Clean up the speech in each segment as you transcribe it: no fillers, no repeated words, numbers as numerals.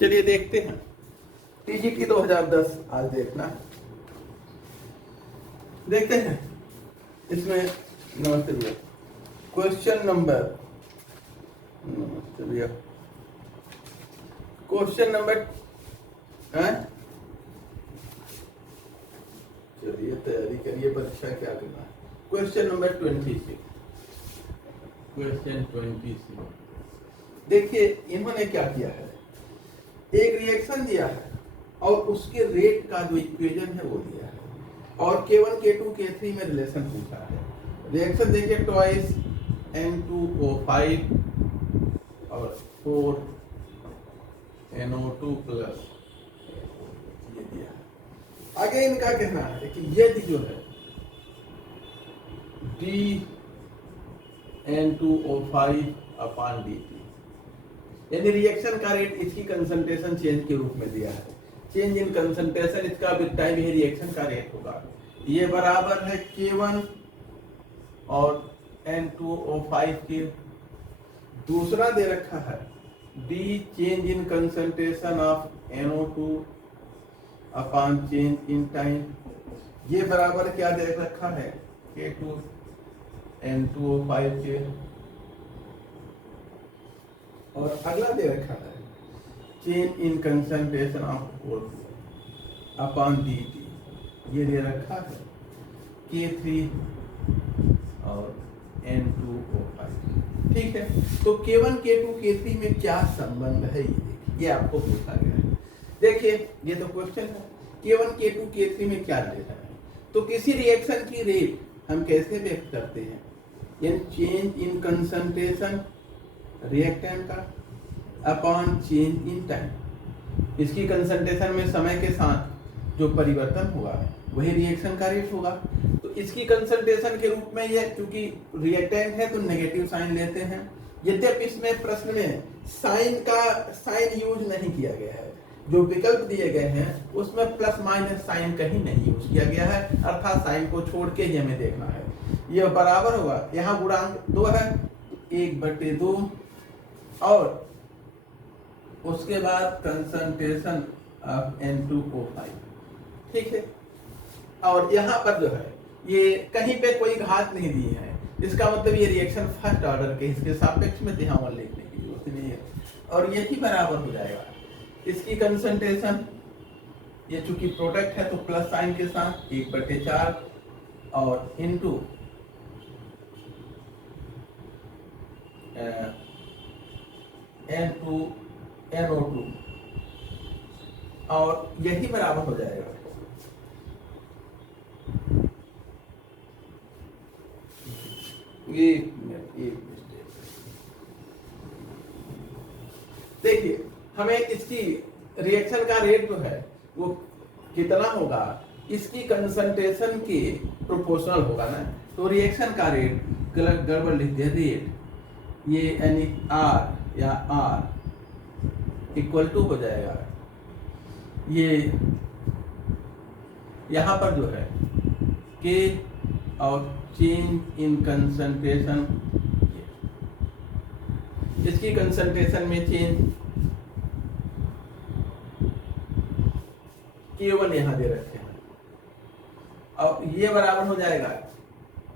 चलिए देखते हैं टीजीटी 2010 आज देखना देखते हैं इसमें। नमस्ते भैया, क्वेश्चन नंबर, नमस्ते भैया, क्वेश्चन नंबर, चलिए तैयारी करिए, परीक्षा क्या करना है। क्वेश्चन नंबर 26, क्वेश्चन 26 देखिए इन्होंने क्या किया है, एक रिएक्शन दिया है और उसके रेट का जो इक्वेशन है वो दिया है और K1 K2 K3 में रिलेशन पूछा है। रिएक्शन देखिए ट्वाइस N2O5 और 4 NO2 प्लस ये दिया है। आगे इनका कहना है कि यदि जो है DN2O5 अपान DT, यानी रिएक्शन का रेट इसकी कंसंट्रेशन चेंज के रूप में दिया है। चेंज इन कंसंट्रेशन इसका विद टाइम ये रिएक्शन का रेट होगा। ये बराबर है K1 और N2O5 के। दूसरा दे रखा है D change in concentration of NO2 upon change in time. ये बराबर क्या दे रखा है K2 N2O5 के। और अगला दे रखा है change in concentration of O2 upon DT। ये दे रखा है K3 और N2O5। ठीक है, तो K1 K2 K3 में क्या संबंध है ये देखिए, ये आपको पूछा गया है। देखिए ये तो क्वेश्चन है, K1 K2 K3 में क्या रिलेशन है। तो किसी रिएक्शन की रेट हम कैसे व्यक्त करते हैं, यानी चेंज इन कंसंट्रेशन रिएक्टेंट का अपॉन चेंज इन टाइम। इसकी कंसंट्रेशन में समय के साथ जो परिवर्तन होगा वही रिएक्शन का रेट होगा। तो इसकी कंसंट्रेशन के रूप में ये, क्योंकि रिएक्टेंट है तो नेगेटिव साइन लेते हैं। यद्यपि इसमें प्रश्न में साइन यूज नहीं किया गया है, जो विकल्प दिए गए हैं उसमें प्लस माइनस साइन कहीं नहीं यूज किया गया है, अर्थात साइन को छोड़ के ही हमें देखना है। यह बराबर होगा, यहाँ गुणांक 2 है 1/2 और उसके बाद कंसंट्रेशन ऑफ N2O5। ठीक है, और यहाँ पर जो है ये कहीं पे कोई घात नहीं दी है, इसका मतलब ये रिएक्शन फर्स्ट ऑर्डर के, इसके सापेक्ष में यहाँ पर लिखने की जरूरत नहीं है। और यही बराबर हो जाएगा इसकी कंसंट्रेशन, ये चूंकि प्रोडक्ट है तो प्लस साइन के साथ 1/4 और इनटू NO2 और यही बराबर हो जाएगा ये देखिए, हमें इसकी रिएक्शन का रेट जो है वो कितना होगा, इसकी कंसंट्रेशन के प्रोपोर्शनल होगा ना। तो रिएक्शन का रेट गड़बड़ लिख दिया, रेट ये यानी R या R इक्वल टू हो जाएगा, ये यहाँ पर जो है K और चेंज इन कंसंट्रेशन, इसकी कंसंट्रेशन में चेंज K1 यहाँ दे रखे हैं और ये बराबर हो जाएगा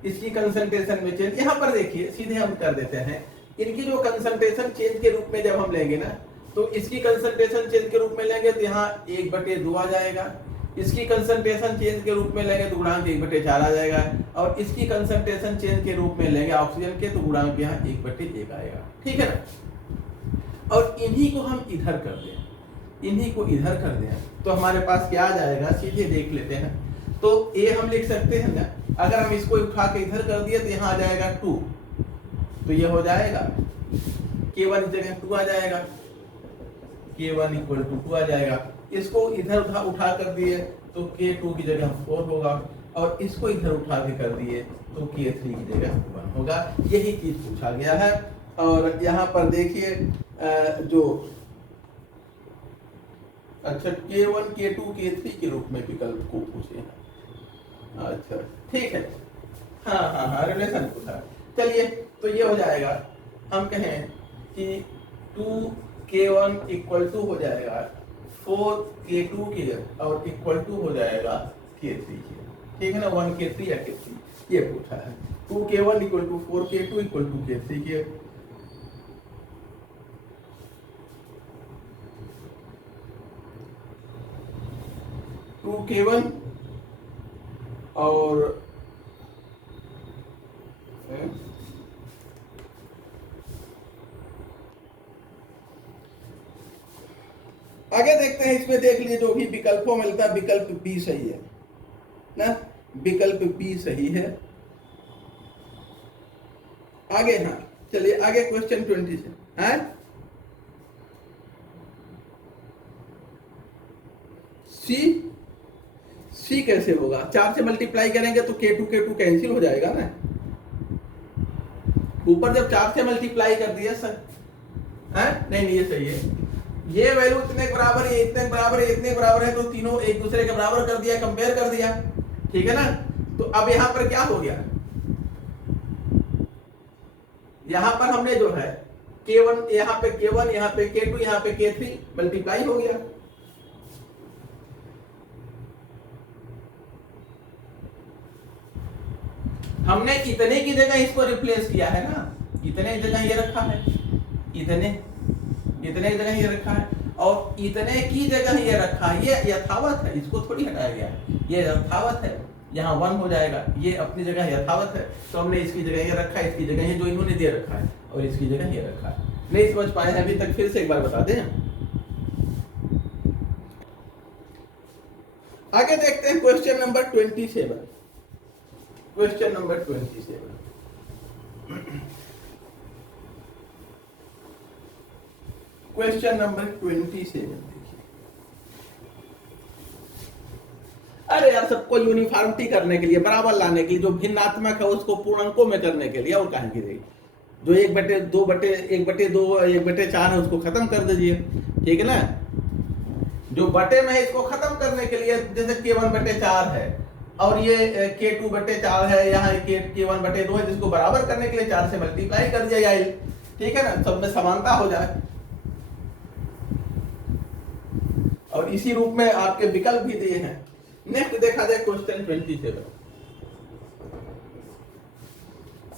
इसकी कंसंट्रेशन में चेंज। यहाँ पर देखिए सीधे हम कर देते हैं, इनकी जो कंसंट्रेशन चेंज के रूप में जब हम लेंगे ना, तो इसकी कंसंट्रेशन चेंज के रूप में लेंगे तो यहाँ 1/2 आ जाएगा। इसकी कंसंट्रेशन चेंज के रूप में लेंगे तो गुणांक 1/4 आ जाएगा। और इसकी कंसंट्रेशन चेंज के रूप में लेंगे ऑक्सीजन के तो गुणांक यहाँ 1/1 आएगा। ठीक है ना, और इन्हीं को हम इधर कर दें, इन्हीं को इधर कर दें तो हमारे पास क्या आ जाएगा, सीधे देख लेते हैं। तो ए हम लिख सकते हैं ना, अगर हम इसको उठा के इधर कर दिए तो यहाँ आ जाएगा 2, तो ये हो जाएगा K1 की जगह 2 आ जाएगा, K1 = 2 आ जाएगा। इसको इधर उठा कर दिए तो K2 की जगह 4 होगा और इसको इधर उठा के कर दिए तो K3 की जगह 1 होगा। यही चीज पूछा गया है। और यहाँ पर देखिए जो अच्छा K1 K2 K3 के रूप में विकल्प को पूछे हैं। अच्छा ठीक है, हाँ रिलेशन पूछा। चलिए तो ये हो जाएगा, हम कहें कि 2 K1 इक्वल टू हो जाएगा 4K2 के और इक्वल टू हो जाएगा K3 के, ठीक है ना, 1K3 या K3 ये पूछा है। 2K1 equal to 4K2 equal to K3 के। टू K1 और आगे देखते हैं, इसमें देख लीजिए जो भी विकल्पों मिलता है विकल्प बी सही है ना, विकल्प बी सही है। आगे हाँ चलिए आगे क्वेश्चन 20 से है सी कैसे होगा, 4 से मल्टीप्लाई करेंगे तो K2 कैंसिल हो जाएगा ना, ऊपर जब 4 से मल्टीप्लाई कर दिया सर है नहीं ये सही है, ये वैल्यू इतने के बराबर है, इतने के बराबर है, इतने के बराबर है, तो तीनों एक दूसरे के बराबर कर दिया, कंपेयर कर दिया, ठीक है ना। तो अब यहां पर क्या हो गया, यहां पर हमने जो है K1 यहाँ पे K1 यहाँ पे K2 यहाँ पे K3 मल्टीप्लाई हो गया। हमने इतने की जगह इसको रिप्लेस किया है ना, इतने की जगह ये रखा है, इतने की जगह ये रखा है, और इतने की जगह ये रखा है, ये यथावत है, इसको थोड़ी हटाया गया है, ये यथावत है, यहाँ 1 हो जाएगा, ये अपनी जगह यथावत है, तो हमने इसकी जगह ये रखा है, इसकी जगह ये जो इन्होंने दे रखा है, और इसकी जगह ये रखा है। नहीं समझ पाए हैं अभी तक, फिर से एक बार बता दें। आगे देखते हैं question number 27। Question number 27, question number 27 देखिए। अरे यार सबको यूनिफॉर्मिटी करने के लिए, बराबर लाने के लिए, जो भिन्नात्मक है उसको पूर्णांकों में करने के लिए, और कहां की रहेगी, जो 1/2 1/2 1/4 है उसको खत्म कर दीजिए, ठीक है ना। जो बटे में है इसको खत्म करने के लिए, जैसे K1/4 है और ये K2/4 है, यहाँ K1/2 है, जिसको बराबर करने के लिए 4 से मल्टीप्लाई कर दिया जाए, ठीक है ना, सब में समानता हो जाए। और इसी रूप में आपके विकल्प भी दिए हैं। नेक्स्ट देखा जाए क्वेश्चन 27।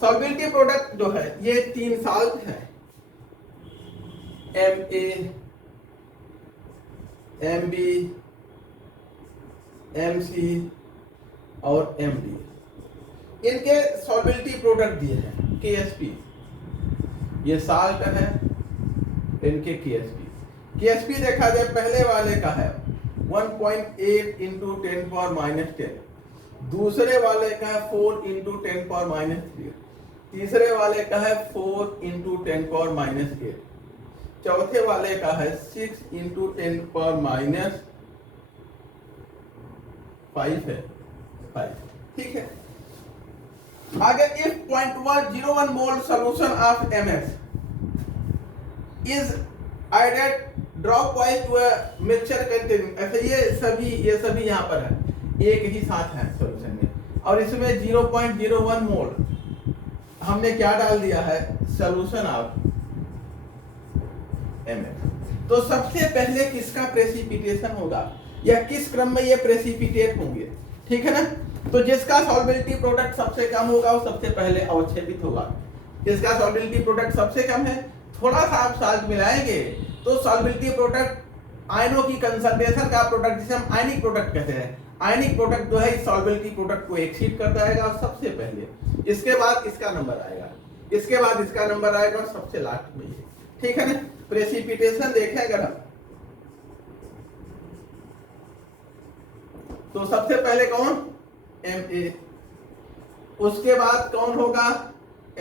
सॉल्युबिलिटी प्रोडक्ट जो है ये 3 साल्ट है, Ma, Mb, Mc और Md, इनके सॉल्युबिलिटी प्रोडक्ट दिए हैं Ksp, ये साल्ट है, इनके Ksp देखा जाए, पहले वाले का है 1.8 इंटू 10⁻⁻10, दूसरे वाले का है 4 इंटू 10⁻⁻3, तीसरे वाले का है 4 इंटू 10⁻⁸, चौथे वाले का है 6 इंटू 10⁻⁵ है 5, ठीक है। आगे if 0.01 mole solution of MS is added dropwise to a mixture containing, ऐसे ये सभी यहाँ पर है, एक ही साथ है सॉल्यूशन में, और इसमें 0.01 मोल हमने क्या डाल दिया है, सॉल्यूशन ऑफ MS। तो सबसे पहले किसका प्रेसिपिटेशन होगा, या किस क्रम में ये प्रेसिपिटेट होंगे, ठीक है ना। तो जिसका सॉल्युबिलिटी प्रोडक्ट सबसे कम होगा वो सबसे पहले अवक्षेपित होगा। जिसका सॉल्युबिलिटी प्रोडक्ट सबसे कम है, थोड़ा सा आप साल्ट मिलाएंगे तो सॉल्युबिलिटी प्रोडक्ट आयनों की कंसंट्रेशन का प्रोडक्ट, जिसे हम आयनिक प्रोडक्ट कहते हैं, आयनिक प्रोडक्ट जो है इस सॉल्युबिलिटी प्रोडक्ट को एक्सीड करता रहेगा, और सबसे पहले इसके बाद इसका नंबर आएगा, इसके बाद इसका नंबर आएगा, और सबसे लास्ट में, ठीक है ना। प्रेसिपिटेशन देखें अगर हम, तो सबसे पहले कौन, Ma, उसके बाद कौन होगा,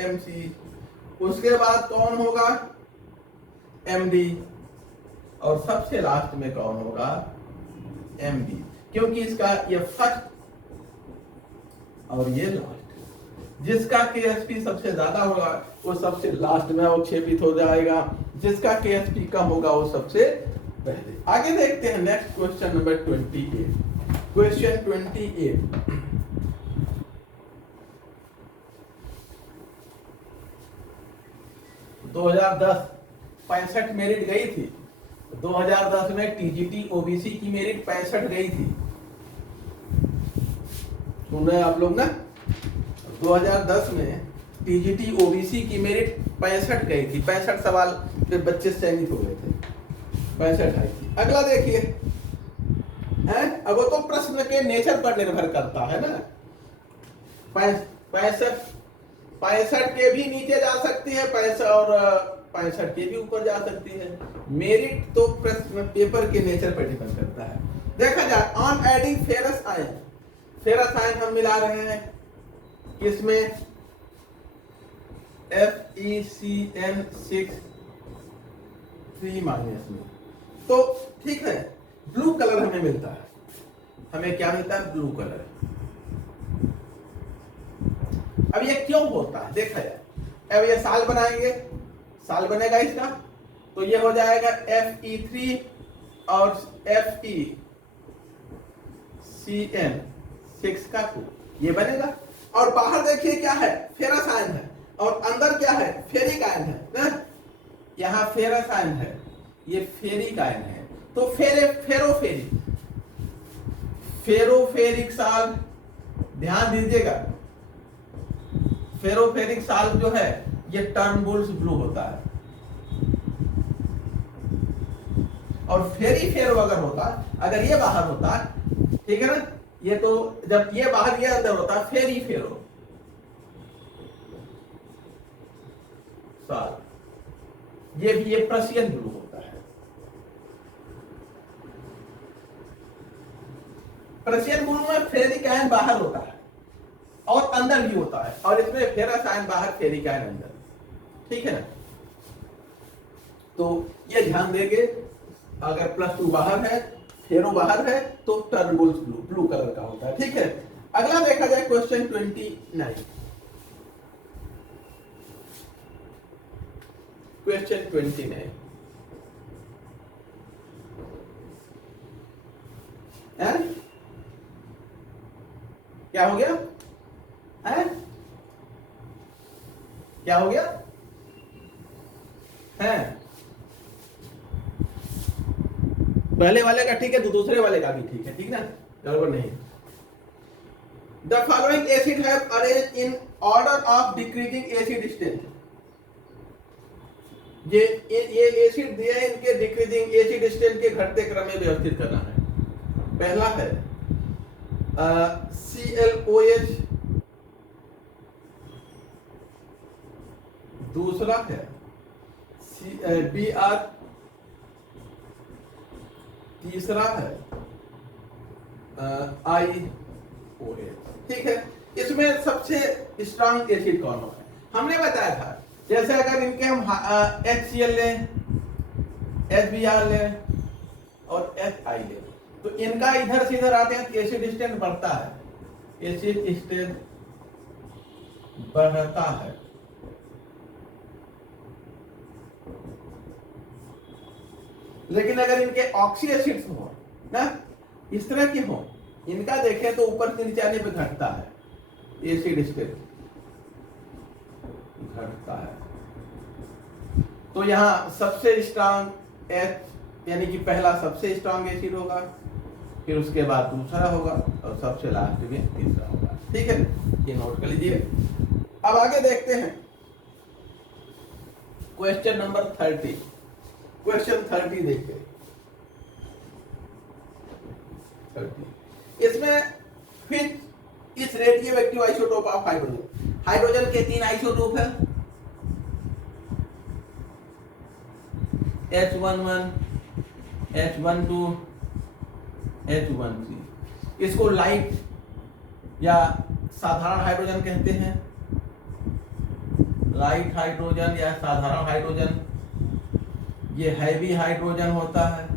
Mc, उसके बाद कौन होगा, Md, और सबसे लास्ट में कौन होगा, Md, क्योंकि इसका ये फर्स्ट और ये लास्ट, जिसका Ksp सबसे ज्यादा होगा वो सबसे लास्ट में अवक्षेपित हो जाएगा, जिसका Ksp कम होगा वो सबसे पहले। आगे देखते हैं next question number 28। Question 28, 2010 65 merit गई थी। 2010 में टीजीटी ओबीसी की मेरिट 65 गई थी। सुन रहे हैं आप लोग ना? 2010 में टीजीटी ओबीसी की मेरिट 65 गई थी। 65 सवाल पे बच्चे चयनित हो गए थे, 65 आई थी। अगला देखिए, हैं? अब वो तो प्रश्न के नेचर पर निर्भर करता है ना। 65 के भी नीचे जा सकती है, 65 के भी ऊपर जा सकती है। मेरिट तो प्रश्न पेपर के नेचर पर डिपेंड करता है। देखा जाए, on adding ferrous ion, ferrous ion हम मिला रहे हैं किसमें? FeCN6 3- में। तो ठीक है, ब्लू कलर हमें मिलता है। हमें क्या मिलता है? Blue colour. अब ये क्यों होता है देखा जाए। अब ये साल बनाएंगे, साल बनेगा इसका, तो ये हो जाएगा Fe3 और FeCN6 का 2, ये बनेगा। और बाहर देखिए क्या है? फेरस आयन है, और अंदर क्या है? फेरिक आयन है ना। यहाँ फेरस आयन है, ये फेरिक आयन है। तो फेरोफेरिक साल, ध्यान दीजिएगा, फेरोफेरिक साल जो है ये टर्नबुल्स ब्लू होता है। और फेरो अगर होता, अगर ये बाहर होता, ठीक है ना, ये तो जब ये बाहर ये अंदर होता, फेरो साल, ये प्रशियन ब्लू होता है। प्रशियन ब्लू में फेरिक आयन बाहर होता है और अंदर भी होता है, और इसमें फेरस आयन बाहर, फेरिक आयन अंदर, ठीक है ना। तो ये ध्यान देंगे, अगर +2 बाहर है, फेरो बाहर है, तो टर्नबुल्स ब्लू कलर का होता है, ठीक है। अगला देखा जाए क्वेश्चन 29। क्वेश्चन 29 है? क्या हो गया है? क्या हो गया है? पहले वाले का ठीक है, तो दूसरे वाले का भी ठीक है, ठीक ना, गड़बड़ नहीं। The following acid have arrange in order of decreasing acid state. ये एसिड दिए, इनके डिक्रीजिंग एसिड स्टेट के घटते क्रम में व्यवस्थित करना है। पहला है ClOH, दूसरा है Br, तीसरा है IOH, ठीक है। इसमें सबसे स्ट्रांग एसिड कौन होगा? हमने बताया था, जैसे अगर इनके हम HCl लें, HBr लें और HI लें, तो इनका इधर से इधर आते हैं तो एसिड स्ट्रेंथ बढ़ता है, एसिड स्ट्रेंथ बढ़ता है। लेकिन अगर इनके ऑक्सी एसिड्स हो ना, इस तरह के हो, इनका देखें तो ऊपर से नीचे आने पे घटता है, एसिड स्ट्रेंथ घटता है। तो यहाँ सबसे स्ट्रांग H, यानी कि पहला सबसे स्ट्रांग एसिड होगा, फिर उसके बाद दूसरा होगा, और सबसे लास्ट में तीसरा होगा, ठीक है, ये नोट कर लीजिए। अब आगे देखते हैं क्वेश्चन नंबर 30। क्वेश्चन 30 देखते हैं। 30 इसमें फिर इस radio active isotope of hydrogen, hydrogen के 3 आइसोटोप है, H11, H12, H13। इसको लाइट या साधारण हाइड्रोजन कहते हैं, लाइट हाइड्रोजन या साधारण हाइड्रोजन। ये हैवी हाइड्रोजन होता है,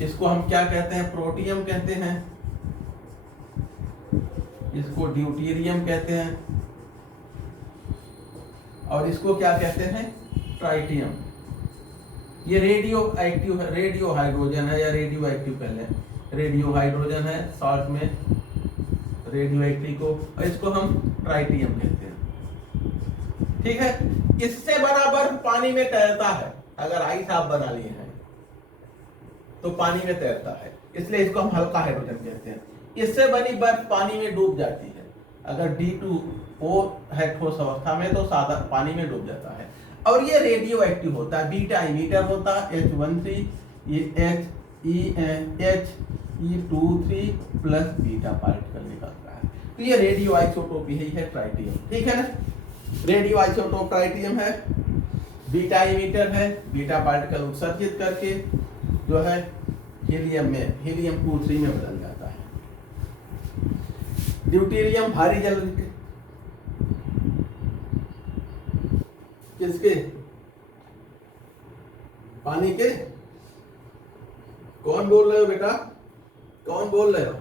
इसको हम क्या कहते हैं? प्रोटियम कहते हैं, इसको ड्यूटेरियम कहते हैं, और इसको क्या कहते हैं? ट्राइटियम। ये रेडियो एक्टिव है, रेडियो हाइड्रोजन है, या रेडियो एक्टिव कह लें, रेडियो हाइड्रोजन है शॉर्ट में, रेडियो एक्टिव को, और इसको हम ट्राइटियम कहते हैं, ठीक है। इससे बना बर्फ पानी में तैरता है, अगर आइस आप बना लिए हैं तो पानी में तैरता है, इसलिए इसको हम हल्का हाइड्रोजन कहते हैं। इससे बनी बर्फ पानी में डूब जाती है, अगर D2O है ठोस अवस्था में तो सादा पानी में डूब जाता है। और ये रेडियो एक्टिव होता है, बीटा इमीटर होता है H13, ये He23 प्लस बीटा पार्टिकल निकलता है, तो ये रेडियो आइसोटोप ही है ट्राइटियम, ठीक है ना। रेडियो आइसोटोप ट्राइटियम है, बीटा इमीटर है, बीटा पार्टिकल उत्सर्जित करके जो है हीलियम 23 में बदल जाता है। ड्यूटेरियम भारी जल किसके, पानी के। कौन बोल रहे हो बेटा, कौन बोल रहे हो,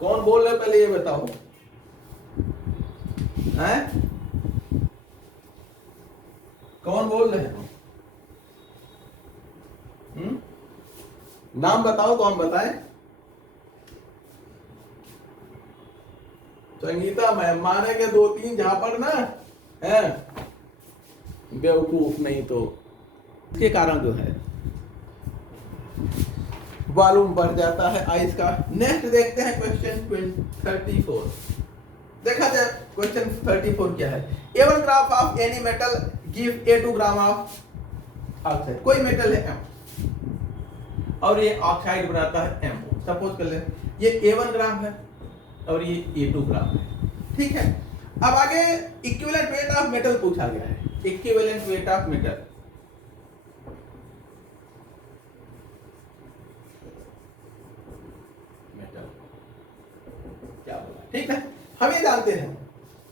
कौन बोल रहे हो, पहले ये बताओ हैं, कौन बोल रहे हो? नाम बताओ, कौन बताए? संगीता मैम मानेंगे 2-3 झापड़ ना है, बेवकूफ नहीं तो। इसके कारण जो है वॉल्यूम बढ़ जाता है आइस का। नेक्स्ट देखते हैं क्वेश्चन 34। देखा जाए क्वेश्चन 34 क्या है। A1 gram of any metal give A2 gram of oxide. कोई मेटल है M और ये ऑक्साइड बनाता है MO। सपोज कर ले ये A1 ग्राम है और ये A2 ग्राम है, ठीक है। अब आगे इक्विवेलेंट वेट ऑफ मेटल पूछा गया है। इक्विवेलेंट वेट ऑफ मेटल, क्या बोला, ठीक है। हम ये जानते हैं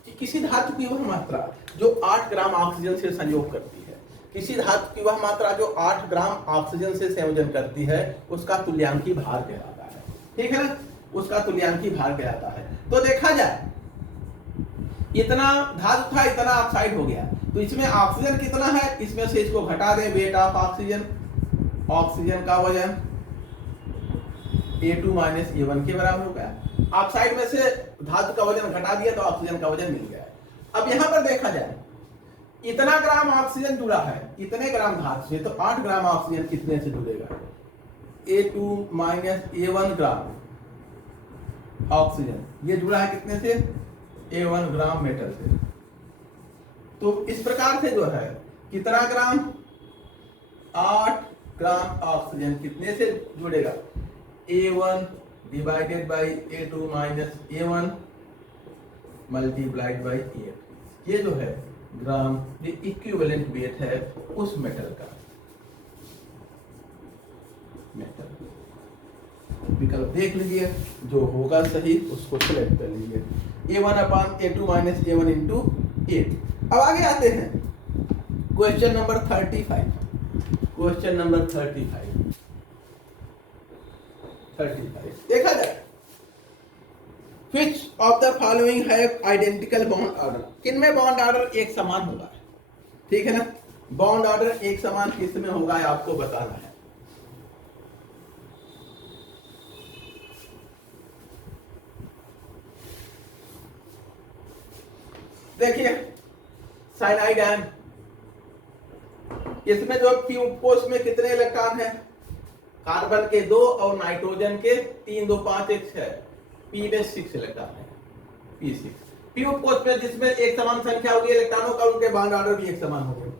कि किसी धातु की वह मात्रा जो 8 ग्राम ऑक्सीजन से संयोग करती है, किसी धातु की वह मात्रा जो 8 ग्राम ऑक्सीजन से संयोजन करती है, उसका तुल्यांकी भार कहलाता है, ठीक है ना, उसका तुल्यांकी भार कहलाता है। तो देखा जाए इतना धातु था, इतना ऑक्साइड हो गया, तो इसमें ऑक्सीजन कितना है, इसमें से इसको घटा दें, वेट ऑफ ऑक्सीजन, ऑक्सीजन का वजन A2 माइनस A1 के बराबर हो गया। ऑक्साइड में से धातु का वजन घटा दिया तो ऑक्सीजन का वजन मिल गया। अब यहां पर देखा जाए इतना ग्राम ऑक्सीजन जुड़ा है इतने ग्राम धातु से, तो 8 ग्राम ऑक्सीजन कितने से जुड़ेगा, A2 minus A1 gram oxygen, ये जुड़ा है कितने से, A1 ग्राम मेटल से। तो इस प्रकार से जो है कितना ग्राम, 8 ग्राम ऑक्सीजन कितने से जुड़ेगा, A1 divided by A2 minus A1 multiplied by 8। ये जो है ग्राम, ये इक्विवेलेंट वेट है उस मेटल का। मेटल विकल्प देख लीजिए, जो होगा सही उसको सिलेक्ट कर लीजिए। A1 अपान A2 माइनस A1 इंटू 8। अब आगे आते हैं क्वेश्चन नंबर 35। क्वेश्चन नंबर 35 देखा जाए, Which of the following have identical bond order? किनमें बॉन्ड ऑर्डर एक समान होगा, ठीक है ना। बॉन्ड ऑर्डर एक समान किस में होगा आपको बताना है। देखिए साइनाइड आयन, इसमें जो प्यूपोस में कितने इलेक्ट्रॉन है, कार्बन के 2 और नाइट्रोजन के 3, 2, 5, 1, 6, P में 6 इलेक्ट्रॉन है, P6। प्यूपोस में जिसमें एक समान संख्या होगी इलेक्ट्रॉनों का, उनके बॉन्ड ऑर्डर भी एक समान होंगे।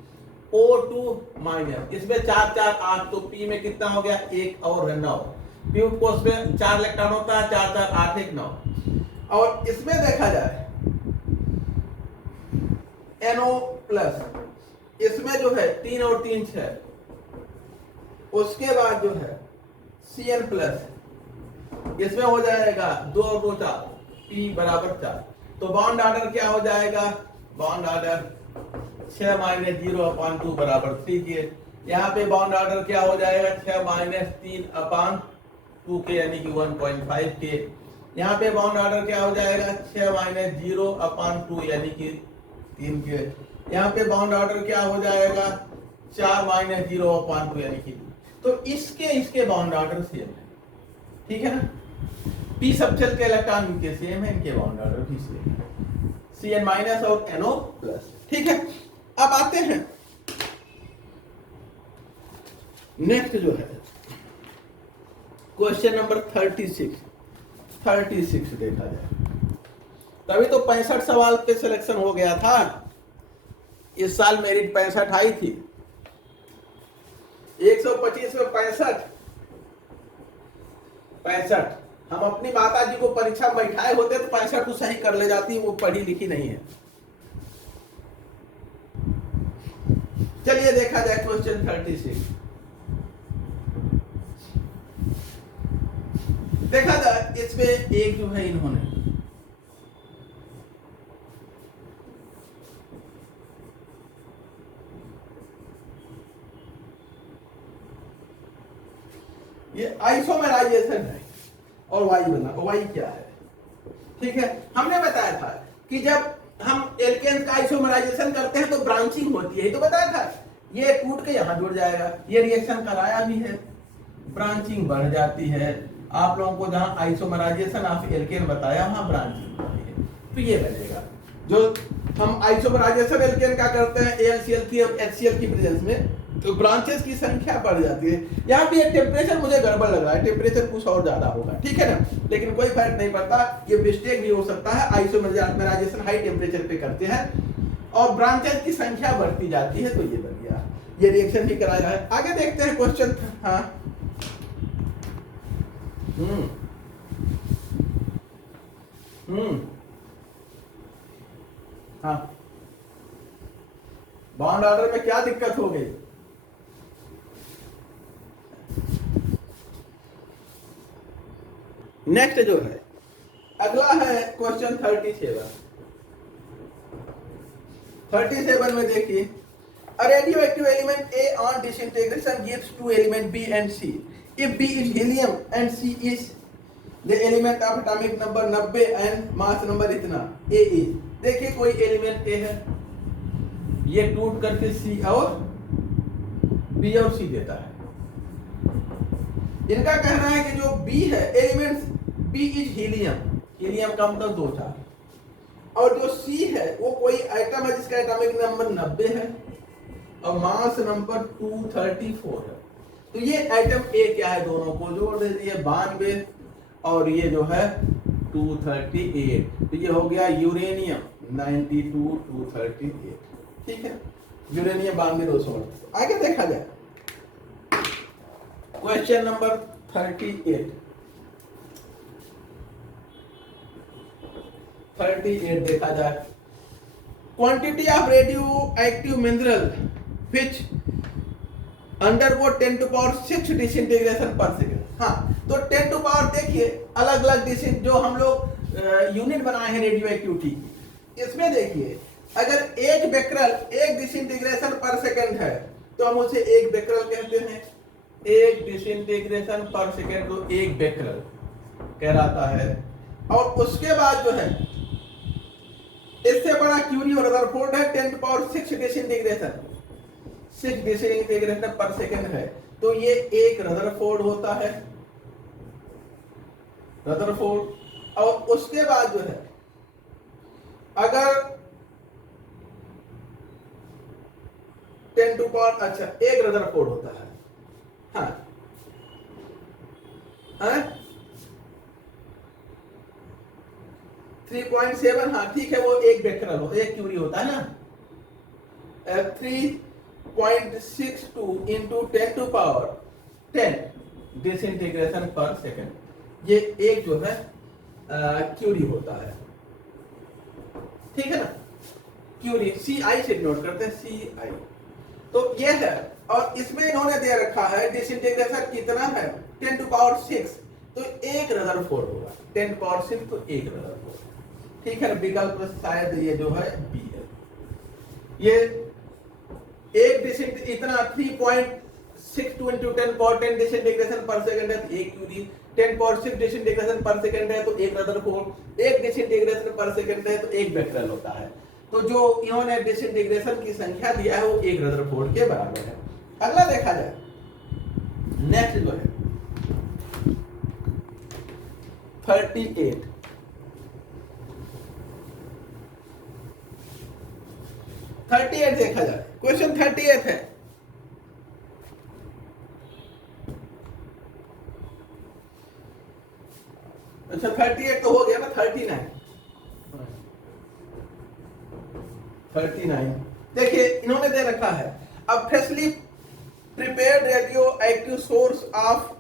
O2 माइनस, इसमें 4, 4, 8, तो P में कितना हो गया, 1 और 9। प्यूपोस में 4 इलेक्ट्रॉन होता है, 4, 4, 8, 1, 9। और इसमें देखा जाए NO प्लस, इसमें जो है 3 और 3 6, उसके बाद जो है Cn प्लस, इसमें हो जाएगा 2 और 2 4, P बराबर 4। तो बॉन्ड ऑर्डर क्या हो जाएगा, बॉन्ड ऑर्डर 6 माइनस 0 अपान 2 बराबर 3 के। यहाँ पे बॉन्ड ऑर्डर क्या हो जाएगा, 6 माइनस 3 अपान 2 के यानी कि 1.5 के। यहाँ पे बॉन्ड ऑर्डर क्या हो जाएगा, 6 माइनस 0 अपान 2 यानी कि 3 के। यहाँ पे बॉन्ड ऑर्डर क्या हो जाएगा, 4 माइनस 0 अपान 2 यानी कि 2। तो इसके बॉन्ड ऑर्डर सेम है, ठीक है ना। पी सबशेल के इलेक्ट्रॉन इनके सेम है, इनके बॉन्ड ऑर्डर भी सेम है। Cn माइनस और NO प्लस। ठीक है, अब आते हैं नेक्स्ट जो है क्वेश्चन नंबर 36 देखा जाए। तभी तो 65 सवाल पे सिलेक्शन हो गया था। इस साल मेरिट 65 आई थी, 125 में 65। हम अपनी माता जी को परीक्षा में बैठाए होते तो 65 तो सही कर ले जाती, वो पढ़ी लिखी नहीं है। चलिए देखा जाए क्वेश्चन 36। देखा जाए इसमें एक जो है इन्होंने ये आइसोमेराइजेशन है और वाई बना, वाई क्या है? ठीक है, हमने बताया था कि जब हम एल्केन का आइसोमेराइजेशन करते हैं तो ब्रांचिंग होती है, तो बताया था ये टूट के यहां जुड़ जाएगा। ये रिएक्शन कराया भी है, ब्रांचिंग बढ़ जाती है। आप लोगों को जहां आइसोमेराइजेशन ऑफ एल्केन बताया वहां ब्रांचिंग होती है, तो ये बनेगा। जो हम आइसोमेराइजेशन एल्केन का करते हैं AlCl3 और HCl की प्रेजेंस में, तो ब्रांचेस की संख्या बढ़ जाती है। यहाँ भी एक टेम्परेचर मुझे गड़बड़ लग रहा है, टेम्परेचर कुछ और ज्यादा होगा, ठीक है ना, लेकिन कोई फर्क नहीं पड़ता, ये मिस्टेक भी हो सकता है। आइसोमेराइजेशन हाई टेम्परेचर पे करते हैं और ब्रांचेस की संख्या बढ़ती जाती है, तो ये बन गया। ये रिएक्शन भी कराया है। आगे देखते हैं क्वेश्चन। हाँ हाँ, बॉन्ड ऑर्डर में क्या दिक्कत हो गई? नेक्स्ट जो है अगला है क्वेश्चन 37 में देखिए, a radioactive element A on disintegration gives two element B and C. If B is helium and C is the element of atomic number 90 and mass number इतना A is, देखिए कोई element A है, ये टूट करके C और B और C देता है। इनका कहना है कि जो B है एलिमेंट B इज हीलियम का मतलब 2 4, और जो C है वो कोई आइटम है जिसका एटॉमिक नंबर 90 है और मास नंबर 234 है। तो ये आइटम A क्या है, दोनों को जोड़ दे दिए 92 और ये जो है 238, तो ये हो गया यूरेनियम 92 238। ठीक है, यूरेनियम 92 238। आगे देखा जाए क्वेश्चन नंबर 38 देखा जाए। Quantity of radioactive mineral which undergo 10 to power 6 disintegration per second. हाँ, तो 10 टू पावर देखिए अलग अलग जो हम लोग यूनिट बनाए हैं रेडियो एक्टिविटी की, इसमें देखिए अगर एक बेकरल 1 डिसइंटीग्रेशन पर सेकेंड है तो हम उसे 1 बेकरल कहते हैं। 1 डिसइंटीग्रेशन पर सेकेंड तो 1 बेकरल कहलाता है। और उसके बाद जो है इससे बड़ा क्यूरी और रदरफोर्ड है 10 to power 6 disintegration per second है, तो ये 1 रदरफोर्ड होता है, रदरफोर्ड। और उसके बाद जो है अगर 10 टू पावर 1 रदरफोर्ड होता है। हाँ, 3.7, हाँ ठीक है, वो 1 बेकरल हो, 1 क्यूरी होता है ना। 3.62 into 10 to power 10 disintegration per second, ये एक जो है क्यूरी होता है। ठीक है ना, क्यूरी CI से नोट करते हैं, CI। तो ये है, और इसमें इन्होंने दे रखा है डिसइंटीग्रेशन कितना है 10 टू पावर 6, तो 1 रदरफोर्ड होगा। 10 टू पावर 6 तो 1 रदरफोर्ड। ठीक है, विकल्प शायद ये जो है बी है। ये एक इतना 3.62 into 10 power 10 disintegration per second है, तो 1 curie. 10 power 6 disintegration per second है तो 1 रदरफोर्ड। 1 डिसइंटीग्रेशन पर सेकंड है तो 1 बेकरल होता है। तो जो इन्होंने डिसइंटीग्रेशन की संख्या दिया है वो 1 रदरफोर्ड के बराबर है। अगला देखा जाए, नेक्स्ट जो है 38। 38 देखा जाए, क्वेश्चन 38 है। अच्छा 38 तो हो गया ना, 39 देखिए इन्होंने दे रखा है, अब freshly prepared radioactive source of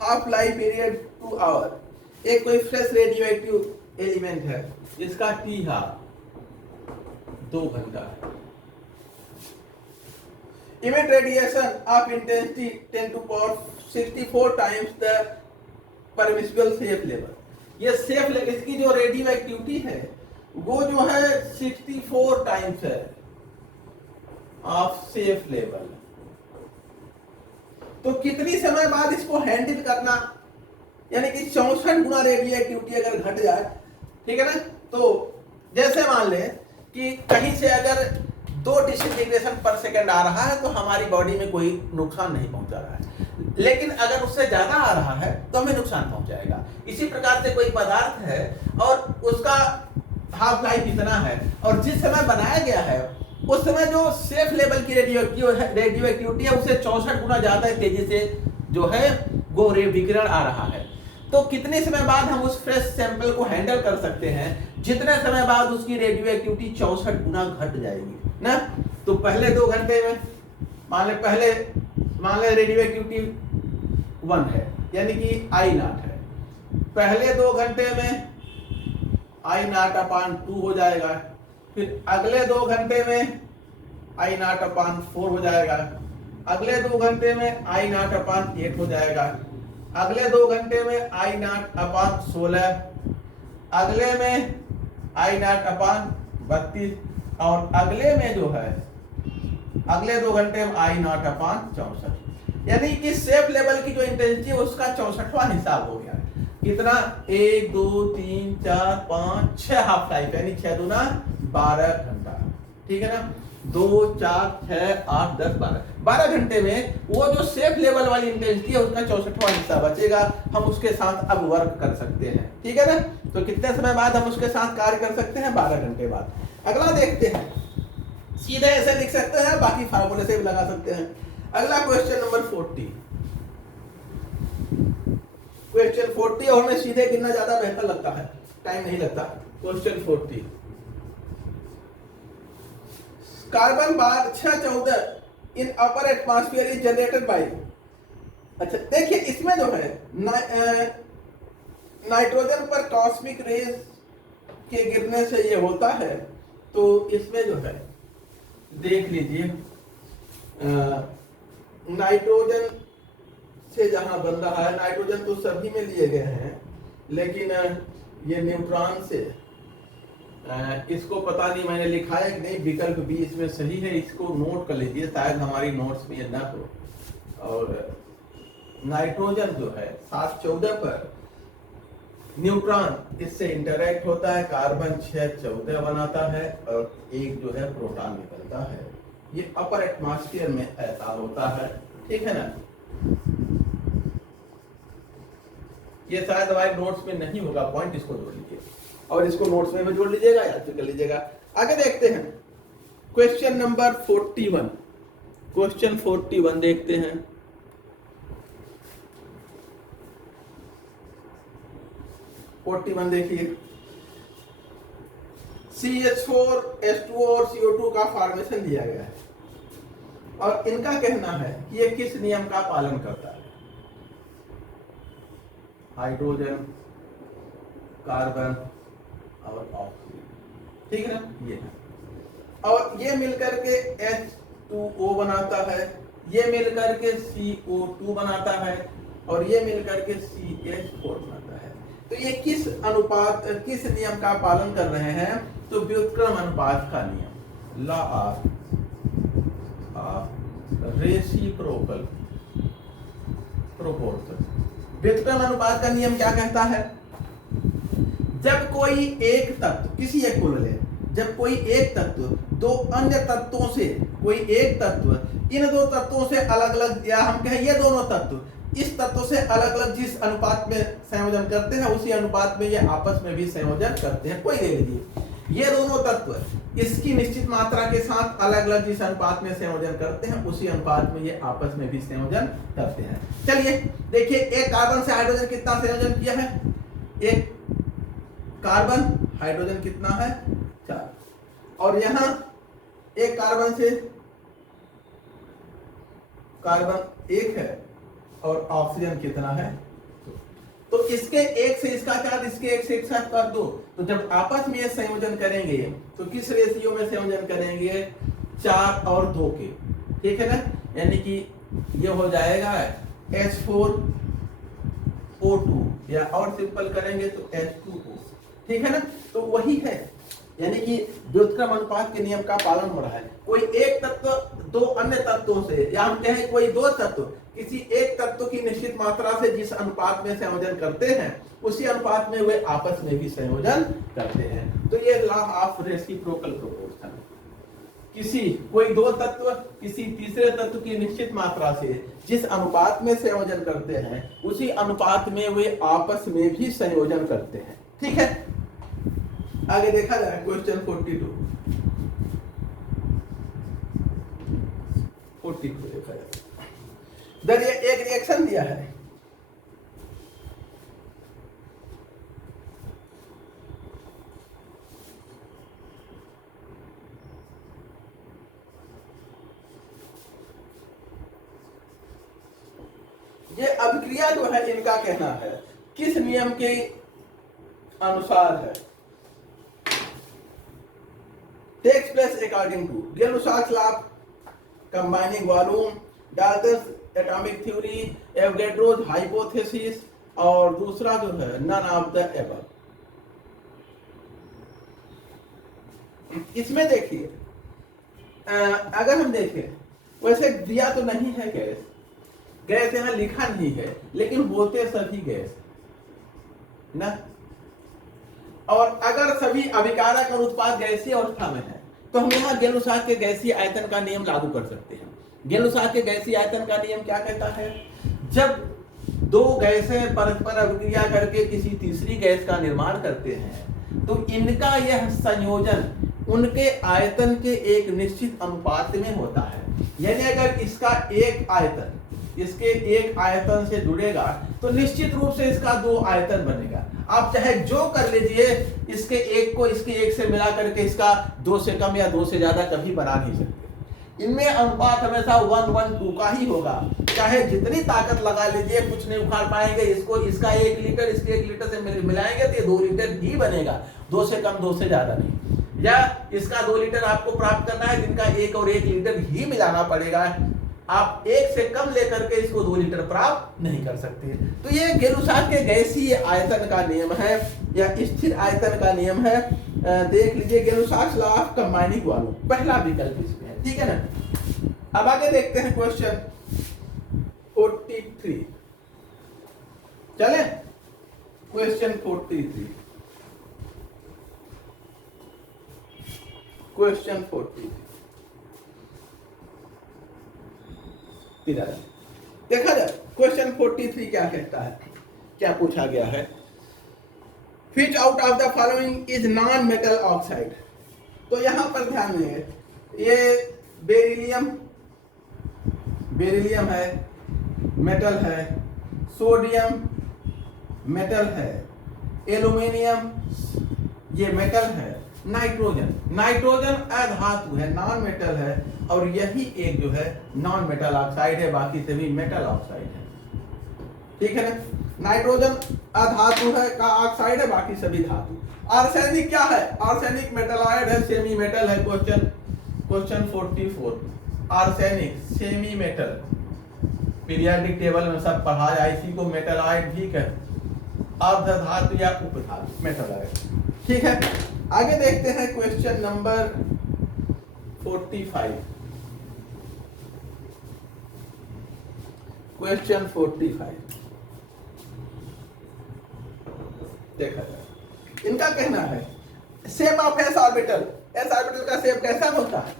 half life period 2 hour, एक कोई फ्रेश रेडियो एक्टिव एलिमेंट है जिसका टी हाफ 2 घंटा है। Emit radiation of intensity 10 to power 64 times the permissible safe level, ये सेफ लेवल, इसकी जो रेडियो एक्टिविटी है वो जो है 64 टाइम्स है ऑफ सेफ लेवल। तो कितनी समय बाद इसको हैंडल करना, यानी कि 64 गुना रेडियो एक्टिविटी अगर घट जाए, ठीक है ना, तो जैसे मान लें कि कहीं से अगर 2 डिसइंटीग्रेशन पर सेकंड आ रहा है तो हमारी बॉडी में कोई नुकसान नहीं पहुंचा रहा है, लेकिन अगर उससे ज्यादा आ रहा है तो हमें नुकसान पहुंचाएगा। इसी प्रकार से कोई पदार्थ है और उसका हाफ लाइफ इतना है और जिस समय बनाया गया है उस समय जो सेफ लेवल की रेडियो एक्टिविटी है उससे 64 गुना ज्यादा तेजी से जो है वो विकिरण आ रहा है। तो कितने समय बाद हम उस फ्रेश सैंपल को हैंडल कर सकते हैं, जितने समय बाद उसकी रेडियो एक्टिविटी 64 गुना घट जाएगी ना। तो पहले 2 घंटे में मान ले रेडियो एक्टिविटी 1 है, यानी कि I0 है, पहले 2 घंटे में I0/2 हो जाएगा, फिर अगले 2 घंटे में I0/4 हो जाएगा, अगले 2 घंटे में I0/8 हो जाएगा, अगले 2 घंटे में I0/16, अगले में I0/32 और अगले में जो है अगले 2 घंटे में I0/64, यानी कि सेफ लेवल की जो इंटेंसिटी है उसका 64वां हिसाब हो गया। कितना 1 2 3 4 5 6 हाफ लाइफ, यानी 6 दूना 12 घंटा, ठीक है ना, 2 4 6 8 10 12 घंटे में वो जो सेफ लेवल वाली इंटेंसिटी है उसका 64वां हिस्सा बचेगा, हम उसके साथ अब वर्क कर सकते हैं, ठीक है ना। तो कितने समय बाद हम उसके साथ कार्य कर सकते हैं, 12 घंटे बाद। अगला देखते हैं, सीधे ऐसे लिख सकते हैं, बाकी फार्मूले से भी लगा सकते हैं। अगला क्वेश्चन नंबर 40, क्वेश्चन 40 और हमें सीधे गिनना ज्यादा बेहतर लगता है, टाइम नहीं लगता। Question 40, carbon bar 614 in upper atmosphere is generated by, अच्छा देखिए इसमें जो है नाइट्रोजन पर कॉस्मिक रेज के गिरने से ये होता है। तो इसमें जो है देख लीजिए, नाइट्रोजन से जहां बन रहा है, नाइट्रोजन तो सभी में लिए गए हैं, लेकिन ये न्यूट्रॉन से, इसको पता नहीं मैंने लिखा है कि नहीं, विकल्प बी इसमें सही है, इसको नोट कर लीजिए, शायद हमारी नोट्स में ये ना हो। और नाइट्रोजन जो है 714 पर न्यूट्रॉन इससे इंटरैक्ट होता है, कार्बन 614 बनाता है और एक जो है प्रोटॉन निकलता है। ये अपर एटमॉस्फेयर में ऐसा होता है, ठीक है ना। ये शायद हमारे नोट्स में नहीं होगा पॉइंट, इसको जोड़ लीजिए और इसको नोट्स में भी जोड़ लीजिएगा या फिर कर लीजिएगा। आगे देखते हैं क्वेश्चन नंबर 41, क्वेश्चन 41 देखते हैं। देखिए, CH4 H2O और CO2 का फॉर्मेशन दिया गया है और इनका कहना है कि ये किस नियम का पालन करता है। हाइड्रोजन, कार्बन और ऑक्सीजन, ठीक है ना, ये है। और ये मिलकर के H2O बनाता है, ये मिलकर के CO2 बनाता है और ये मिलकर के CH4 बनाता है। तो ये किस अनुपात, किस नियम का पालन कर रहे हैं, तो व्युत्क्रम अनुपात का नियम, लॉ ऑफ रेसिप्रोकल प्रोपोर्शन। व्युत्क्रम अनुपात का नियम क्या कहता है, जब कोई एक तत्व, किसी एक को ले, जब कोई एक तत्व दो अन्य तत्वों से, कोई एक तत्व इन 2 तत्वों से अलग अलग, या हम कहें ये दोनों तत्व इस तत्व से अलग अलग जिस अनुपात में संयोजन करते हैं उसी अनुपात में ये आपस में भी संयोजन करते हैं। कोई ले लीजिए, ये दोनों तत्व इसकी निश्चित मात्रा के साथ अलग अलग जिस अनुपात में संयोजन करते हैं उसी अनुपात में ये आपस में भी संयोजन करते हैं। चलिए देखिए, एक कार्बन से हाइड्रोजन कितना संयोजन किया है, एक कार्बन हाइड्रोजन कितना है 4, और यहां एक कार्बन से कार्बन 1 है और ऑक्सीजन कितना है, तो इसके एक से इसका चार्ज, इसके एक से इसका चार्ज 2। तो जब आपस में ये संयोजन करेंगे तो किस रेशियो में संयोजन करेंगे, 4 और 2 के, ठीक है ना। यानी कि ये हो जाएगा H4O2, या और सिंपल करेंगे तो H2O, ठीक है ना। तो वही है, यानी कि व्युत्क्रम अनुपात के नियम का पालन हो रहा है। कोई एक तत्व दो अन्य तत्वों से, या हम कहें कोई दो तत्व किसी एक तत्व की निश्चित मात्रा से जिस अनुपात में संयोजन करते हैं उसी अनुपात में वे आपस में भी संयोजन करते हैं। तो ये लॉ ऑफ रेसिप्रोकल प्रोपोर्शन, कोई दो तत्व किसी तीसरे तत्व की निश्चित मात्रा से जिस अनुपात में संयोजन करते हैं उसी अनुपात में वे आपस में भी संयोजन करते हैं, ठीक है। आगे देखा जाए क्वेश्चन 42 देखा जाए। इधर ये एक रिएक्शन दिया है, ये अभिक्रिया जो है इनका कहना है किस नियम के अनुसार है, takes place according to Gay-Lussac's law, combining volume, Dalton's atomic theory, Avogadro's hypothesis, और दूसरा जो है नन ऑफ द एबव। इसमें देखिए, अगर हम देखें वैसे दिया तो नहीं है गैस, गैस यहां लिखा नहीं है, लेकिन होते सभी गैस ना। और अगर सभी अभिकारक और उत्पाद गैसीय अवस्था में है तो हम यहाँ गेल-लुसाक के गैसीय आयतन का नियम लागू कर सकते हैं। गेल-लुसाक के गैसीय आयतन का नियम क्या कहता है, जब दो गैसें परस्पर अभिक्रिया करके किसी तीसरी गैस का निर्माण करते हैं तो इनका यह संयोजन उनके आयतन के एक निश्चित अनुपात में होता है। यानी अगर इसका एक आयतन इसके एक आयतन से जुड़ेगा तो निश्चित रूप से इसका दो आयतन बनेगा। आप चाहे जो कर लीजिए, इसके एक को इसके एक से मिला करके इसका 2 से कम या 2 से ज्यादा कभी बना नहीं सकते। इनमें अनुपात हमेशा 1:2 का ही होगा। चाहे जितनी ताकत लगा लीजिए कुछ नहीं उखाड़ पाएंगे इसको। इसका 1 लीटर इसके 1 लीटर से मिलाएंगे तो ये 2 लीटर ही बनेगा, 2 से कम 2 से ज्यादा नहीं। या इसका 2 लीटर आपको प्राप्त करना है, जिनका 1 और 1 लीटर ही मिलाना पड़ेगा। आप 1 से कम लेकर के इसको 2 लीटर प्राप्त नहीं कर सकते। तो ये गेल-लुसाक के गैसीय आयतन का नियम है या स्थिर आयतन का नियम है। देख लीजिए गेल-लुसाक लॉ ऑफ कंबाइनिंग वॉल्यूम, पहला विकल्प इसमें है, ठीक है ना। अब आगे देखते हैं क्वेश्चन 43। चले क्वेश्चन 43, क्वेश्चन 43 देखा जाए। क्वेश्चन 43 क्या कहता है, क्या पूछा गया है, which out of the following is non metal oxide. तो यहां पर ध्यान देंगे, ये बेरिलियम है, मेटल है, सोडियम मेटल है, एल्यूमिनियम ये मेटल है, नाइट्रोजन अधातु है, नॉन मेटल है, और यही एक जो है नॉन मेटल ऑक्साइड है, बाकी सभी मेटल ऑक्साइड है, ठीक है ना। नाइट्रोजन अधातु है का ऑक्साइड है, बाकी सभी धातु। आर्सेनिक क्या है, आर्सेनिक मेटलॉइड है, सेमी मेटल है। Question 44, arsenic semi metal, periodic table में सब पढ़ा जाए, इसी को मेटलॉइड भी कहते, अर्धधातु या उपधातु मेटलॉइड, ठीक है। आगे देखते हैं क्वेश्चन नंबर 45। क्वेश्चन 45 देखा जाए। इनका कहना है shape of S orbital, S orbital का शेप कैसा होता है,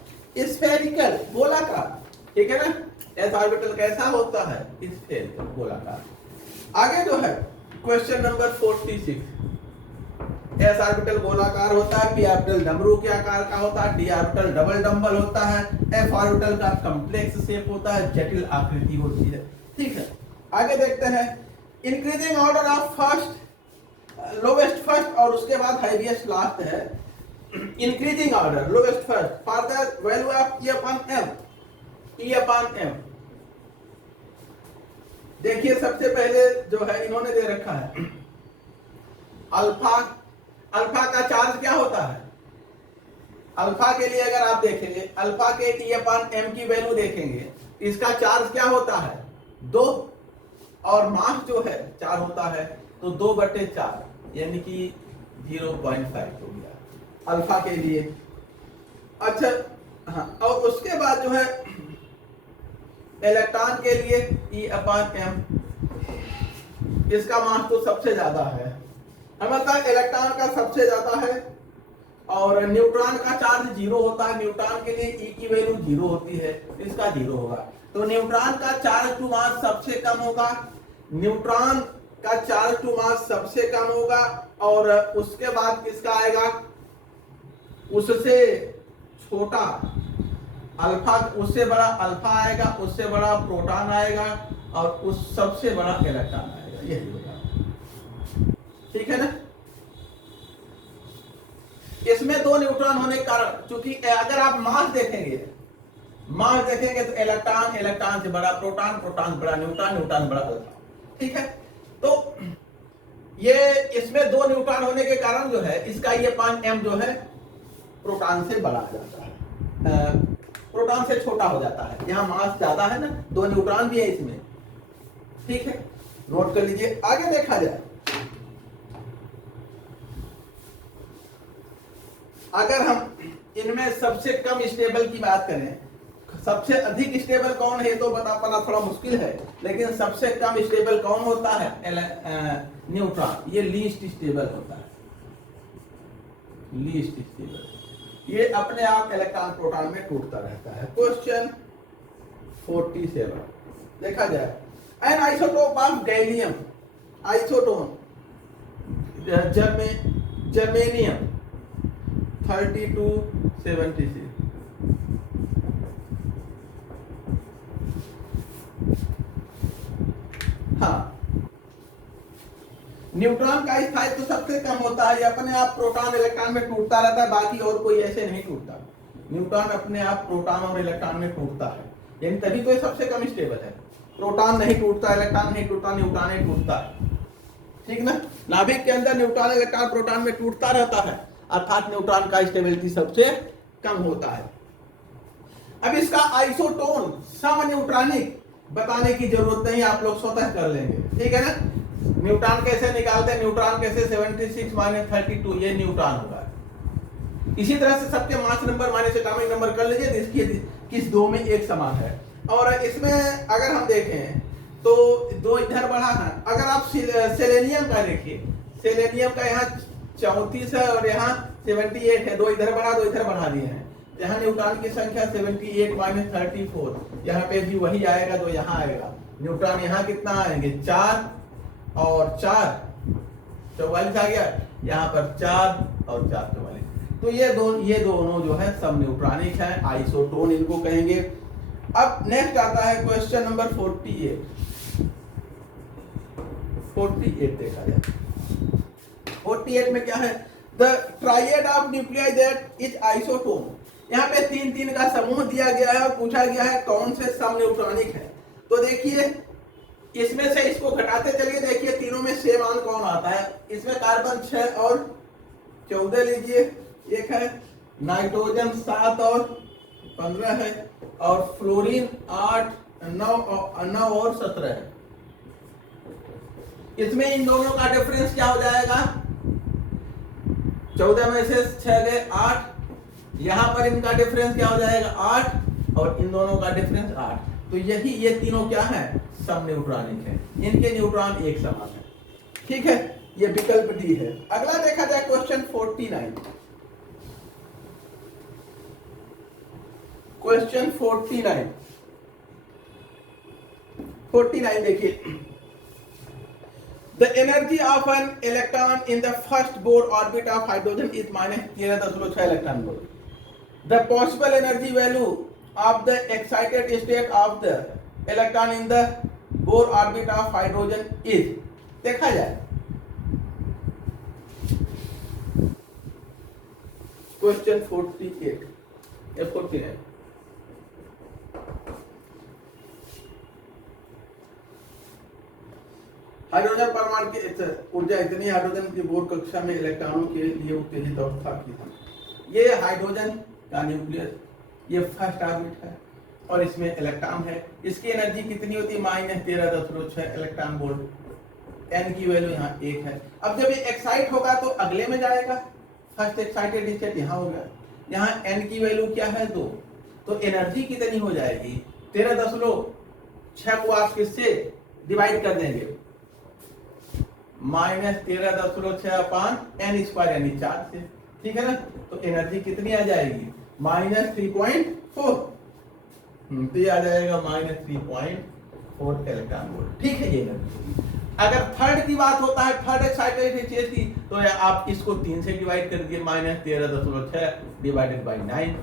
स्फेरिकल, गोलाकार, ठीक है ना। एस ऑर्बिटल कैसा होता है, स्फेरिकल, गोलाकार। आगे जो है क्वेश्चन नंबर 46 एस ऑर्बिटल गोलाकार होता है, पी ऑर्बिटल डमरू के आकार का होता है, डी ऑर्बिटल डबल डंबल होता है, एफ ऑर्बिटल का कॉम्प्लेक्स शेप होता है, जटिल आकृति होती है। ठीक है, आगे देखते हैं increasing order of first, lowest first और उसके बाद हाईएस्ट लास्ट है। Increasing order lowest first for the value of e upon m, e upon m. देखिए सबसे पहले जो है इन्होंने दे रखा है अल्फा, अल्फा का चार्ज क्या होता है? अल्फा के लिए अगर आप देखेंगे अल्फा के ई अपॉन एम की वैल्यू देखेंगे, इसका चार्ज क्या होता है? 2 और मास जो है 4 होता है, तो 2/4 यानी कि 0.5 हो गया अल्फा के लिए। अच्छा हाँ, और उसके बाद जो है इलेक्ट्रॉन के लिए ई अपॉन एम, इसका मास तो सबसे ज्यादा है, मतलब इलेक्ट्रॉन का सबसे ज्यादा है, और न्यूट्रॉन का चार्ज 0 होता है, न्यूट्रॉन के लिए ई की वैल्यू 0 होती है, इसका 0 होगा। तो न्यूट्रॉन का चार्ज टू मास सबसे कम होगा, न्यूट्रॉन का चार्ज टू मास सबसे कम होगा, और उसके बाद किसका आएगा? उससे छोटा अल्फा, उससे बड़ा अल्फा आएगा, उससे बड़ा प्रोटॉन आएगा, और उस सबसे बड़ा इलेक्ट्रॉन आएगा, यही होगा। ठीक है ना? इसमें 2 न्यूट्रॉन होने के कारण, चूंकि अगर आप मास देखेंगे तो इलेक्ट्रॉन, इलेक्ट्रॉन से बड़ा प्रोटॉन, प्रोटॉन से बड़ा न्यूट्रॉन, न्यूट्रॉन बड़ा अल्फा। ठीक है, तो ये इसमें 2 न्यूट्रॉन होने के कारण जो है इसका ये पान एम जो है प्रोटॉन से बड़ा आ जाता है, प्रोटॉन से छोटा हो जाता है। यहाँ मास ज्यादा है ना, 2 न्यूट्रॉन भी है इसमें। ठीक है, नोट कर लीजिए। आगे देखा जाए, अगर हम इनमें सबसे कम स्टेबल की बात करें, सबसे अधिक स्टेबल कौन है तो बता पाना थोड़ा मुश्किल है, लेकिन सबसे कम स्टेबल कौन होता है? न्यूट्रॉन। ये लीस्ट स्टेबल होता है, लीस्ट स्टेबल। ये अपने आप इलेक्ट्रॉन प्रोटॉन में टूटता रहता है। क्वेश्चन 47 देखा जाए, N isotope of gallium, isotone germanium 3276। हाँ, न्यूट्रॉन का स्थायित्व तो सबसे कम होता है, ये अपने आप प्रोटॉन इलेक्ट्रॉन में टूटता रहता है, बाकी और कोई ऐसे नहीं टूटता। न्यूट्रॉन अपने आप प्रोटॉन और इलेक्ट्रॉन में टूटता है, यानी तभी तो ये सबसे कम स्टेबल है। प्रोटॉन नहीं टूटता, इलेक्ट्रॉन नहीं टूटता, न्यूट्रॉन ही टूटता है। ठीक ना? नाभिक के अंदर न्यूट्रॉन, इलेक्ट्रॉन, प्रोटॉन में टूटता रहता है, अर्थात न्यूट्रॉन का स्टेबिलिटी सबसे कम होता है। अब इसका आइसोटोन सम न्यूट्रॉनिक बताने की जरूरत नहीं, आप लोग स्वतः कर लेंगे। ठीक है ना? न्यूट्रॉन कैसे निकालते हैं? न्यूट्रॉन कैसे 76 माइनस 32, ये न्यूट्रॉन होगा। इसी तरह से सबके mass number minus atomic number कर लीजिए, इसकी किस 2 में एक समान है। और इसमें अगर हम देखें तो 2 इधर बढ़ा है। अगर आप सेलेनियम का देखिए, सेलेनियम का यहाँ 34 है और यहाँ 78 है, 2 इधर बढ़ा 2 इधर बढ़ा दिए हैं। यहाँ न्यूट्रॉन की संख्या 78 माइनस 34, यहाँ पे भी वही आएगा, 2 यहाँ आएगा। न्यूट्रॉन यहाँ कितना आएंगे? 4 और 4 44 आ गया, यहाँ पर 4 और 4 44। तो ये दोनों जो है सब न्यूट्रॉनिक है, आइसोटोन इनको कहेंगे। अब नेक्स्ट आता है क्वेश्चन नंबर 48 देखा जाए। 48 में क्या है? The tried of nuclei that is isotone. यहाँ पे 3 का समूह दिया गया है और पूछा गया है कौन से सम न्यूट्रॉनिक है। तो देखिए इसमें से इसको घटाते चलिए, देखिए तीनों में सेम मान कौन आता है। इसमें कार्बन 6 और 14 लीजिए, एक है नाइट्रोजन 7 और 15 है, और फ्लोरीन 8 9 और 17 है। इसमें इन दोनों का डिफरेंस क्या हो जाएगा? 14 में से 6 गए 8, यहां पर इनका डिफरेंस क्या हो जाएगा? 8, और इन दोनों का डिफरेंस 8। तो यही ये तीनों क्या है? सम न्यूट्रॉनिक है, इनके न्यूट्रॉन एक समान है। ठीक है, ये विकल्प डी है। अगला देखा जाए क्वेश्चन 49। क्वेश्चन 49 देखिए, The energy of an electron in the first Bohr orbit of hydrogen is minus 13.6 electron volt. The possible energy value of the excited state of the electron in the Bohr orbit of hydrogen is, देखा जाए question 48 या 49। Hydrogen परमाणु की ऊर्जा इतनी hydrogen की bore कक्षा में इलेक्ट्रॉनों के लिए उत्तेजित अवस्था की थी। ये हाइड्रोजन का न्यूक्लियस, ये फर्स्ट ऑर्बिट है और इसमें इलेक्ट्रॉन है। इसकी एनर्जी कितनी होती है? Minus 13.6 electron volt. एन की वैल्यू यहाँ 1 है। अब जब ये एक्साइट होगा तो अगले में जाएगा, फर्स्ट एक्साइटेड स्टेट यहाँ होगा, यहाँ एन की वैल्यू क्या है? 2। तो एनर्जी कितनी हो जाएगी? 13.6 को आप किससे डिवाइड कर देंगे? माइनस 13.6 अपान एन स्क्वायर यानी 4 से, ठीक है ना। तो एनर्जी कितनी आ जाएगी? माइनस 3.4। तो ये आ जाएगा माइनस 3.4 इलेक्ट्रॉन वोल्ट, ठीक है ये एनर्जी। अगर थर्ड की बात होता है, थर्ड एक्साइटेड स्टेट की, तो आप इसको 3 से डिवाइड कर दिए, माइनस 13.6 डिवाइडेड बाई 9,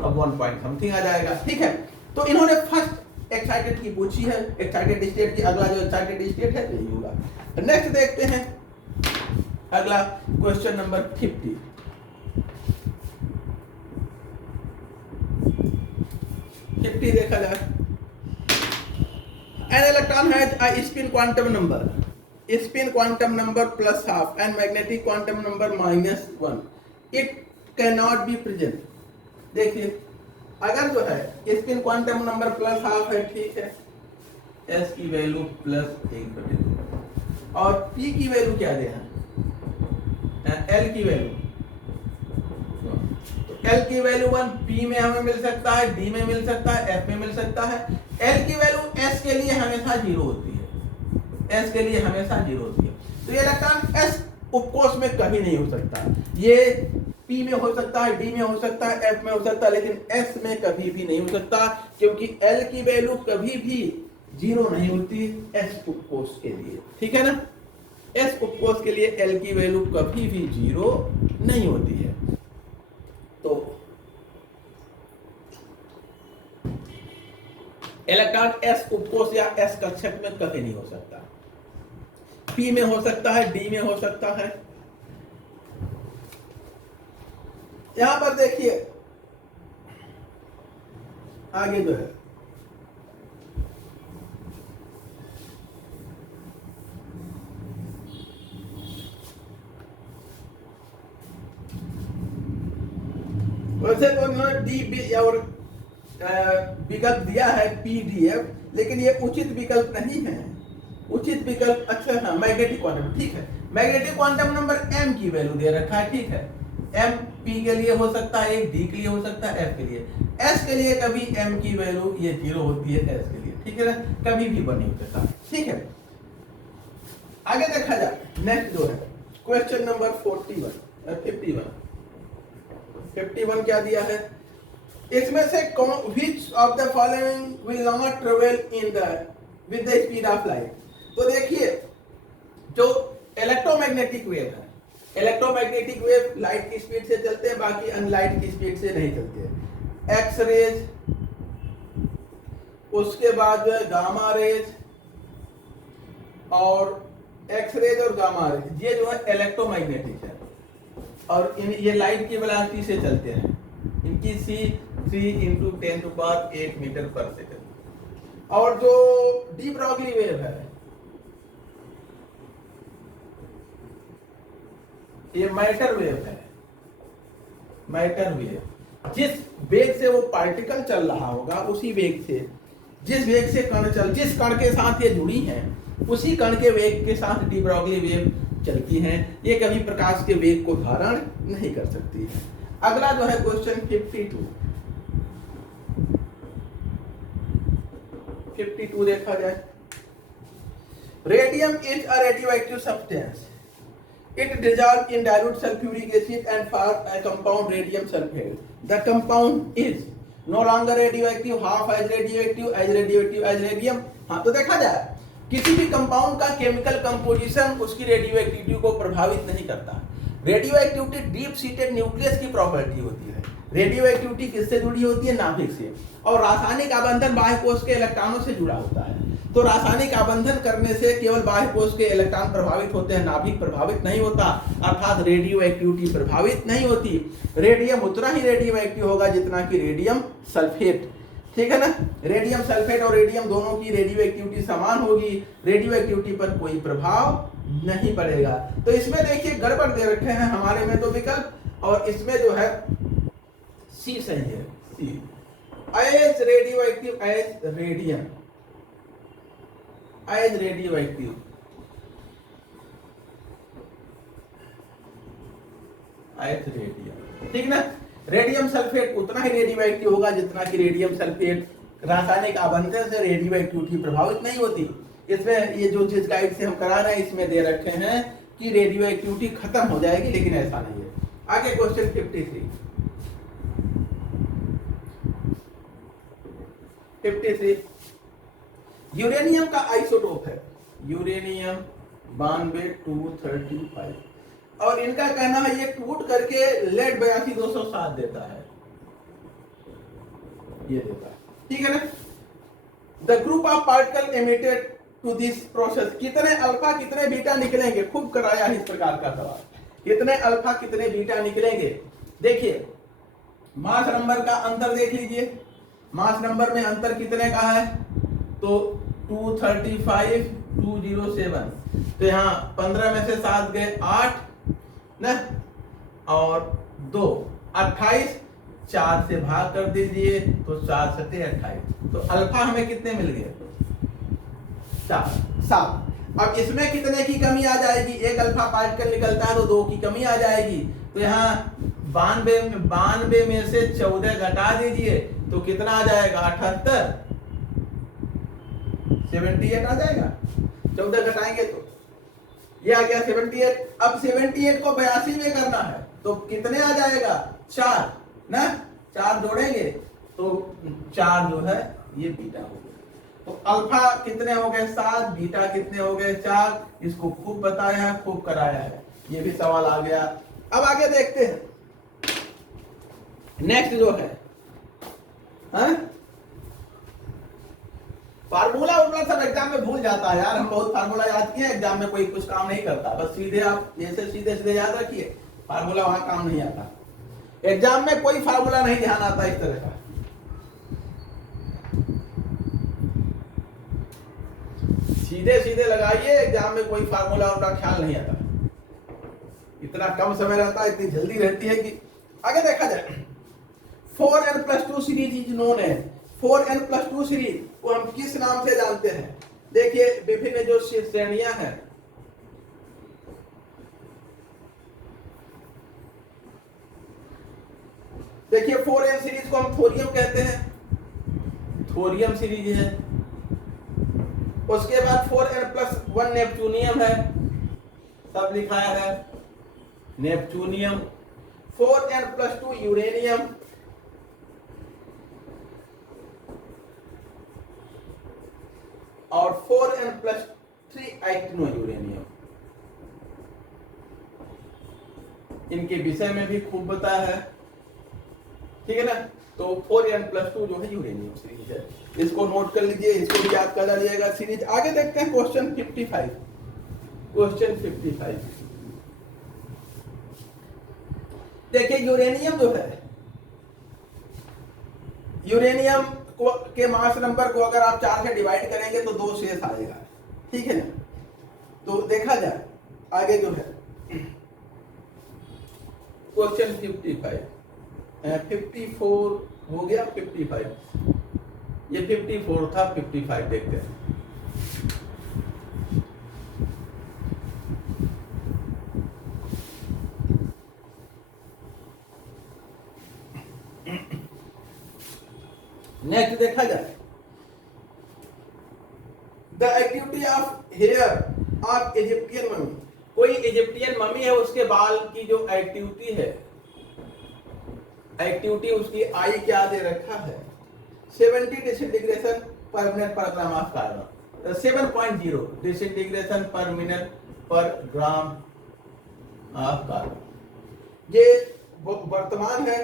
अब 1 पॉइंट समथिंग आ जाएगा, ठीक है। तो इन्होंने फर्स्ट एक्साइटेड की पूछी है, एक्साइटेड स्टेट की। अगला जो एक्साइटेड स्टेट है तो यही होगा। नेक्स्ट देखते हैं अगला क्वेश्चन नंबर 50। देखा जाए, an electron has a spin quantum number plus half and magnetic quantum number minus 1. It cannot be present. देखिए अगर जो है spin quantum number plus half है, ठीक है, एस की वैल्यू प्लस 1/2 और पी की वैल्यू क्या दे हैं? एल की वैल्यू, तो एल की वैल्यू 1 पी में हमें मिल सकता है, डी में मिल सकता है, एफ में मिल सकता है। एल की वैल्यू एस के लिए हमेशा 0 होती है, एस के लिए हमेशा 0 होती है। तो ये इलेक्ट्रॉन एस उपकोष में कभी नहीं हो सकता। ये पी में हो सकता है, डी में हो सकता है, एफ में हो सकता है, लेकिन एस में कभी भी नहीं हो सकता, क्योंकि एल की वैल्यू कभी भी 0 नहीं होती एस उपकोष के लिए, ठीक है ना। एस उपकोष के लिए एल की वैल्यू कभी भी 0 नहीं होती है। तो इलेक्ट्रॉन एस उपकोष या एस कक्षक में कभी नहीं हो सकता। पी में हो सकता है, डी में हो सकता है। यहां पर देखिए आगे जो है वैसे तो उन्होंने डी और विकल्प दिया है पीडीएफ, लेकिन ये उचित विकल्प नहीं है। उचित विकल्प अच्छा है मैग्नेटिक क्वांटम, ठीक है। मैग्नेटिक क्वांटम नंबर एम की वैल्यू दे रखा है, ठीक है। एम पी के लिए हो सकता है, डी के लिए हो सकता है, एफ के लिए। एस के लिए कभी एम की वैल्यू ये 0 होती है एस के लिए, ठीक है ना, कभी भी बनी होता है, ठीक है। आगे देखा जाए, नेक्स्ट जो है क्वेश्चन नंबर 51 क्या दिया है? इसमें से which of the following will not travel in the with the speed of light? तो देखिए जो इलेक्ट्रोमैग्नेटिक वेव है, इलेक्ट्रोमैग्नेटिक वेव लाइट की स्पीड से चलते हैं, बाकी अनलाइट की स्पीड से नहीं चलते। एक्स रेज, उसके बाद जो है गामा रेज, और एक्स रेज और गामा रेज ये जो है इलेक्ट्रोमैग्नेटिक है, और ये लाइट की वेलोसिटी से चलते हैं। इनकी सी 3 × 10⁸ मीटर पर सेकंड। और जो डी ब्रॉगली वेव है, ये मैटर वेव है। मैटर वेव जिस वेग से वो पार्टिकल चल रहा होगा, उसी वेग से, जिस वेग से जिस कण के साथ ये जुड़ी है, उसी कण के वेग के साथ डी ब्रॉगली वेव चलती हैं। ये कभी प्रकाश के वेग को धारण नहीं कर सकती है। अगला जो है क्वेश्चन 52 देखा जाए। Radium is a radioactive substance. It dissolves in dilute sulfuric acid and forms a compound radium sulfate. The compound is no longer radioactive, half as radioactive as radium. हाँ, तो देखा जाए किसी भी कंपाउंड का केमिकल कंपोजिशन उसकी radio activity को प्रभावित नहीं करता। Radio activity deep seated nucleus की प्रॉपर्टी होती है। रेडियो एक्टिविटी किससे जुड़ी होती है? नाभिक से। और रासायनिक आबंधन बाह्य कोश के इलेक्ट्रॉनों से जुड़ा होता है। तो रासायनिक आबंधन करने से केवल बाह्य कोश के इलेक्ट्रॉन प्रभावित होते हैं, नाभिक प्रभावित नहीं होता, अर्थात रेडियो एक्टिविटी प्रभावित नहीं होती। रेडियम उतना ही रेडियो एक्टिव होगा जितना कि रेडियम सल्फेट, ठीक है ना। रेडियम सल्फेट और रेडियम दोनों की रेडियो एक्टिविटी समान होगी, रेडियो एक्टिविटी पर कोई प्रभाव नहीं पड़ेगा। तो इसमें देखिए गड़बड़ दे रखे हैं हमारे में तो विकल्प, और इसमें जो है सी सही है। C as radioactive as radium, as radioactive, as radium, ठीक ना। रेडियम सल्फेट उतना ही रेडियो एक्टिव होगा जितना कि रेडियम सल्फेट रासायनिक आबंधन से रेडियो एक्टिविटी प्रभावित नहीं होती। इसमें ये जो चीज गाइड से हम करा रहे हैं इसमें दे रखे हैं कि रेडियो एक्टिविटी खत्म हो जाएगी, लेकिन ऐसा नहीं है। आगे क्वेश्चन 53 यूरेनियम का आइसोटोप है यूरेनियम 92-235, और इनका कहना है ये टूट करके लेड 82-207 देता है, ये देता है, ठीक है ना। The group of particle emitted to this process, कितने अल्फा कितने बीटा निकलेंगे, खूब कराया है इस प्रकार का सवाल, कितने अल्फा कितने बीटा निकलेंगे। देखिए मास नंबर का अंतर देख लीजिए, मास नंबर में अंतर कितने का है, तो 235 207, तो यहाँ 15 में से 7 गए 8 ना, और 2 28, 4 से भाग कर दीजिए तो 4 7 28, तो अल्फा हमें कितने मिल गए, 7। अब इसमें कितने की कमी आ जाएगी, एक अल्फा पार्टिकल निकलता है तो 2 की कमी आ जाएगी, तो यहाँ 92 में से 14 घटा दीजिए तो कितना आ जाएगा, 78, 78 आ जाएगा, 14 घटाएंगे तो ये आ गया 78। अब 78 को 82 में करना है तो कितने आ जाएगा, 4 ना, 4 जोड़ेंगे तो 4 जो है ये बीटा हो गया। तो अल्फा कितने हो गए 7, बीटा कितने हो गए 4, इसको खूब बताया है, खूब कराया है, ये भी सवाल आ गया। अब आगे देखते हैं नेक्स्ट जो है, फार्मूला उतना सब एग्जाम में भूल जाता है यार, हम बहुत फार्मूला याद किए, एग्जाम में कोई कुछ काम नहीं करता, बस सीधे आप जैसे सीधे सीधे याद रखिए, फार्मूला वहां काम नहीं आता, एग्जाम में कोई फार्मूला नहीं ध्यान आता इस तरह का। सीधे सीधे लगाइए, एग्जाम में कोई फार्मूला उनका ख्याल नहीं आता, इतना कम समय रहता है, इतनी जल्दी रहती है कि। आगे देखा जाए 4n+2 सीरीज इज नोन है, 4n+2 सीरीज को हम किस नाम से जानते हैं, देखिए विभिन्न जो श्रेणियां हैं, देखिए 4n सीरीज को हम थोरियम कहते हैं, थोरियम सीरीज है। उसके बाद 4n+1 नेपच्यूनियम है, सब लिखाया है नेपच्यूनियम, 4n+2 यूरेनियम, और 4n+3 एक्टिनो यूरेनियम। इनके विषय में भी खूब बताया है, ठीक है ना। तो 4n+2 जो है यूरेनियम सीरीज है, इसको नोट कर लीजिए, इसको भी याद कर लीजिएगा सीरीज। आगे देखते हैं क्वेश्चन 55, क्वेश्चन 55 देखिए यूरेनियम जो है, यूरेनियम के मास नंबर को अगर आप 4 से डिवाइड करेंगे तो 2 शेष आएगा, ठीक है ना। तो देखा जाए आगे जो है क्वेश्चन 55, 54 हो गया, 55 ये 54 था, 55 देखते हैं। नेक्स्ट देखा जाए the activity of hair of Egyptian mummy, कोई इजिप्टियन ममी है उसके बाल की जो एक्टिविटी है, एक्टिविटी उसकी आई क्या दे रखा है, 70 डिसइंटीग्रेशन परमानेंट पैराग्राम of carbon, 7.0 disintegration per minute per gram of carbon. ये वर्तमान है।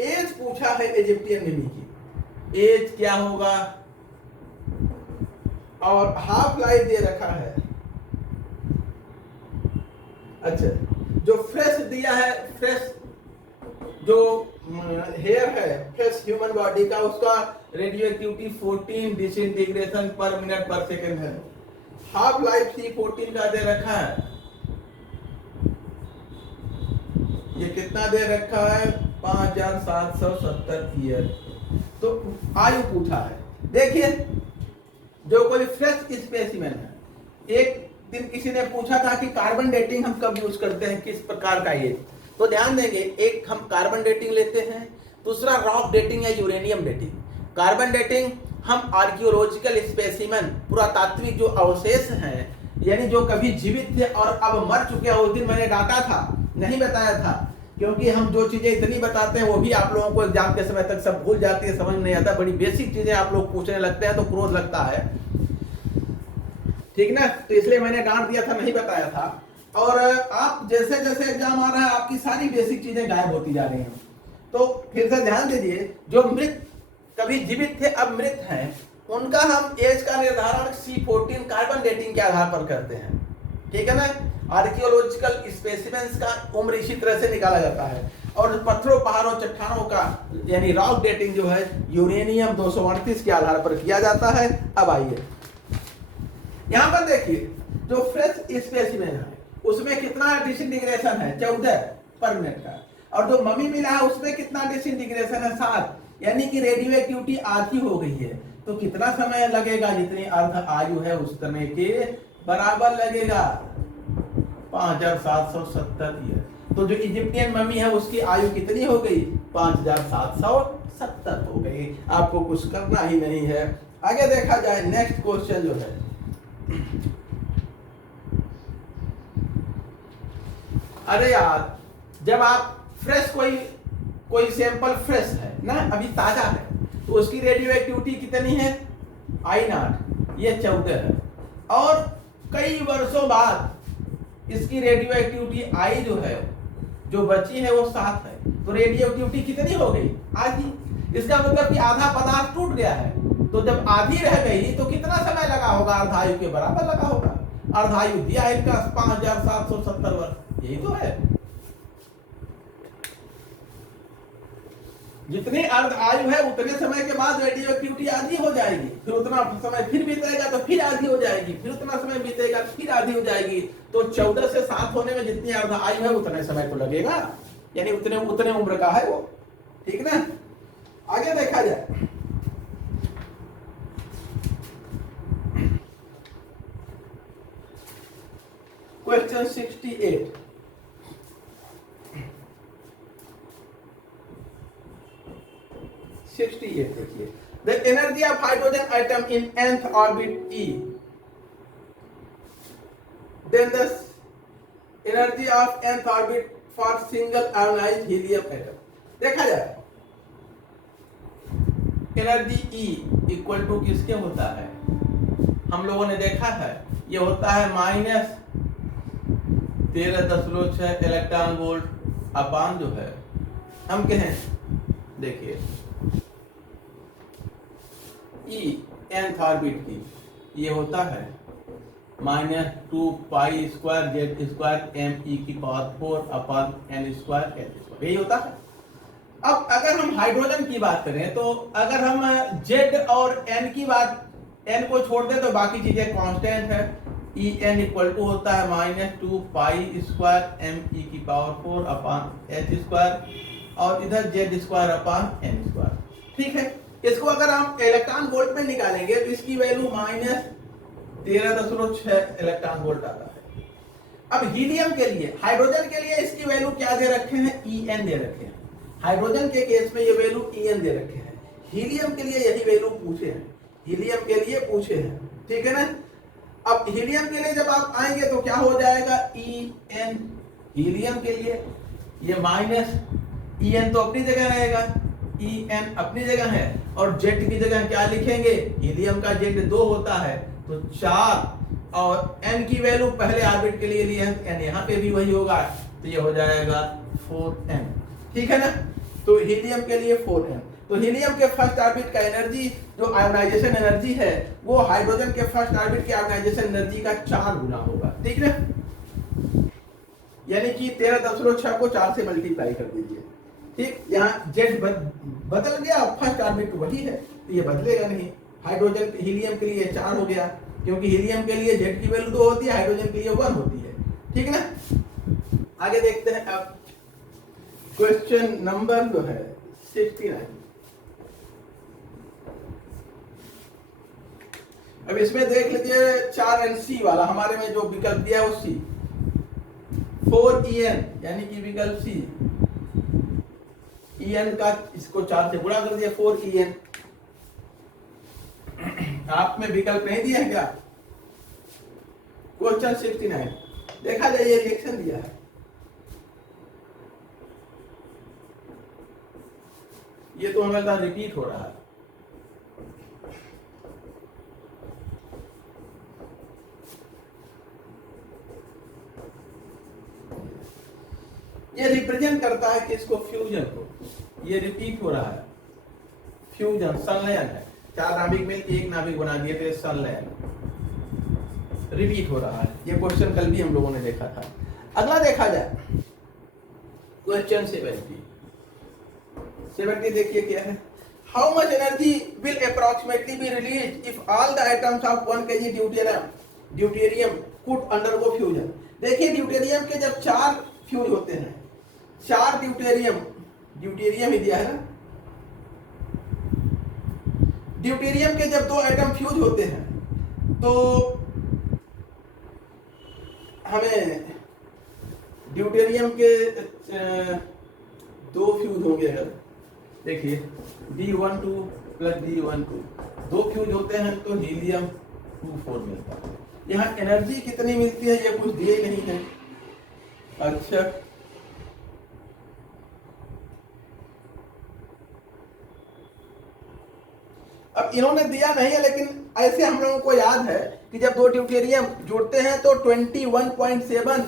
एज पूछा है इजिप्टियन ममी की, एज क्या होगा, और हाफ लाइफ दे रखा है। अच्छा, जो फ्रेश दिया है, फ्रेश जो हेयर है फ्रेश ह्यूमन बॉडी का, उसका radio activity 14 disintegration per minute पर सेकंड है। हाफ लाइफ C14 का दे रखा है, ये कितना दे रखा है, 5770 ईयर। तो आयु पूछा है। देखिए, जो कोई फ्रेश स्पेसिमेन है, एक दिन किसी ने पूछा था कि कार्बन डेटिंग हम कब यूज करते हैं, किस प्रकार का ये, तो ध्यान देंगे, एक हम कार्बन डेटिंग लेते हैं, दूसरा रॉक डेटिंग या यूरेनियम डेटिंग। कार्बन डेटिंग हम आर्कियोलॉजिकल स्पेसिमेन, पुरातात्विक जो अवशेष हैं, यानी जो कभी जीवित थे और अब मर चुके हैं। उस दिन मैंने डाटा था, नहीं बताया था, क्योंकि हम जो चीजें इतनी बताते हैं वो भी आप लोगों को एग्जाम के समय तक सब भूल जाती है, समझ नहीं आता। बड़ी बेसिक चीजें आप लोग पूछने लगते हैं तो क्रोध लगता है, ठीक ना। तो इसलिए मैंने डांट दिया था, नहीं बताया था। और आप जैसे जैसे एग्जाम आ रहा है आपकी सारी बेसिक चीजें गायब होती जा रही हैं। तो फिर से ध्यान दीजिए, जो मृत कभी जीवित थे अब मृत हैं, उनका हम एज का निर्धारण C14 कार्बन डेटिंग के आधार पर करते हैं, ठीक है ना। आर्कियोलॉजिकल स्पेसिमेंस का उम्र इसी तरह से निकाला जाता है। और पत्थरों, पहाड़ों, चट्टानों का यानी रॉक डेटिंग जो है यूरेनियम 238 के आधार पर किया जाता है। अब आइए यहाँ पर देखिए, जो फ्रेश स्पेसिमेन है उसमें कितना डिसइंटीग्रेशन है, 14 पर मिनट का, और जो मम्मी मिला है उसमें कितना डिसइंटीग्रेशन है, 7, यानी कि रेडियो एक्टिविटी आधी हो गई है। तो कितना समय लगेगा, जितनी अर्ध आयु है उस समय के बराबर लगेगा, 5770 ईयर। तो जो इजिप्टियन मम्मी है उसकी आयु कितनी हो गई, 5770 हो गई। आपको कुछ करना ही नहीं है। आगे देखा जाए, नेक्स्ट क्वेश्चन जो है, अरे यार, जब आप फ्रेश कोई सैंपल फ्रेश है ना, अभी ताजा है, तो उसकी रेडियो एक्टिविटी कितनी है, I0, ये 14 है। और कई वर्षों बाद इसकी रेडियो एक्टिविटी I जो है, जो बची है वो 7 है। तो रेडियो एक्टिविटी कितनी हो गई, आधी। इसका मतलब कि आधा पदार्थ टूट गया है। तो जब आधी रह गई तो कितना समय लगा होगा, अर्धायु के बराबर लगा होगा। अर्धायु दिया है इनका 5770 वर्ष, यही तो है। जितनी अर्ध आयु है उतने समय के बाद रेडियो एक्टिविटी आधी हो जाएगी, फिर उतना समय फिर बीतेगा तो फिर आधी हो जाएगी, फिर उतना समय बीतेगा तो फिर आधी हो जाएगी। तो 14 से 7 होने में जितनी अर्ध आयु है उतने समय को लगेगा, यानी उतने उम्र का है वो, ठीक ना। आगे देखा जाए, क्वेश्चन 68। देखिए, the energy of hydrogen atom in nth orbit E, then the energy of nth orbit for single ionized helium atom। देखा जाए, एनर्जी E इक्वल टू किसके होता है, हम लोगों ने देखा है, ये होता है -13.6 इलेक्ट्रॉन वोल्ट अपान जो है हम कहें, देखिए E nth ऑर्बिट की ये होता है -2 pi square Z square m e की पावर 4 अपान n स्क्वायर h स्क्वायर, यही होता है। अब अगर हम हाइड्रोजन की बात करें तो अगर हम z और n की बात, n को छोड़ दें तो बाकी चीजें कांस्टेंट है। E n इक्वल टू होता है -2 पाई स्क्वायर m e की पावर 4 अपान h स्क्वायर, और इधर z square upon n square, ठीक है। इसको अगर हम इलेक्ट्रॉन वोल्ट में निकालेंगे तो इसकी वैल्यू -13.6 इलेक्ट्रॉन वोल्ट आता है। अब हीलियम के लिए, हाइड्रोजन के लिए इसकी वैल्यू क्या दे रखे हैं, En दे रखे हैं। हाइड्रोजन के केस में ये वैल्यू En दे रखे हैं। हीलियम के लिए यही वैल्यू पूछे हैं, हीलियम के लिए पूछे हैं, ठीक है ना। अब हीलियम के लिए जब आप आएंगे तो क्या हो जाएगा, En हीलियम के लिए ये En तो अपनी जगह रहेगा, En अपनी जगह है, और Z की जगह क्या लिखेंगे, हीलियम का Z 2 होता है तो 4 और n की वैल्यू पहले ऑर्बिट के लिए ली है, n यहाँ पे भी वही होगा, तो ये हो जाएगा 4n। ठीक है ना। तो हीलियम के लिए 4n। तो हीलियम के फर्स्ट ऑर्बिट का एनर्जी जो आयोनाइजेशन एनर्जी है वो हाइड्रोजन के फर्स्ट ऑर्बिट के आयोनाइजेशन एनर्जी का 4 गुना होगा। ठीक है, यानी कि 13.6 को 4 से मल्टीप्लाई कर दीजिए। ठीक, यहाँ जेड बदल गया, फर्स्ट ऑर्बिट वही है तो ये बदलेगा नहीं। हाइड्रोजन हीलियम के लिए 4 हो गया, क्योंकि हीलियम के लिए जेड की वैल्यू 2 होती है, हाइड्रोजन के लिए 1 होती है। ठीक है ना। आगे देखते हैं अब क्वेश्चन नंबर जो है 69। अब इसमें देख लीजिए 4nc वाला हमारे में जो विकल्प दिया है वो सी, 4en यानी कि विकल्प सी, en का इसको 4 से गुणा कर दिया 4en। आप में विकल्प नहीं दिया है क्या? क्वेश्चन 69 देखा जाए, ये रिएक्शन दिया है, ये तो हमेशा रिपीट हो रहा है। ये रिप्रेजेंट करता है कि इसको फ्यूजन को, ये रिपीट हो रहा है, फ्यूजन संलयन है। 4 नाभिक मिलकर एक नाभिक बना दिए तो ये संलयन रिपीट हो रहा है। ये क्वेश्चन कल भी हम लोगों ने देखा था। अगला देखा जाए क्वेश्चन 70 देखिए क्या है। How much energy will approximately be release if all the atoms of 1 kg deuterium could undergo fusion. देखिए ड्यूटेरियम के जब 4 फ्यूज होते हैं, 4 ड्यूटेरियम ही दिया है ना, ड्यूटेरियम के जब 2 एटम फ्यूज होते हैं तो हमें ड्यूटेरियम के 2 फ्यूज होंगे। अगर देखिए D12 प्लस D12 2 फ्यूज होते हैं तो हीलियम 24 मिलता है। यहाँ एनर्जी कितनी मिलती है ये कुछ दिए नहीं है। अच्छा, अब इन्होंने दिया नहीं है, लेकिन ऐसे हम लोगों को याद है कि जब 2 ड्यूटेरियम जुड़ते हैं तो 21.7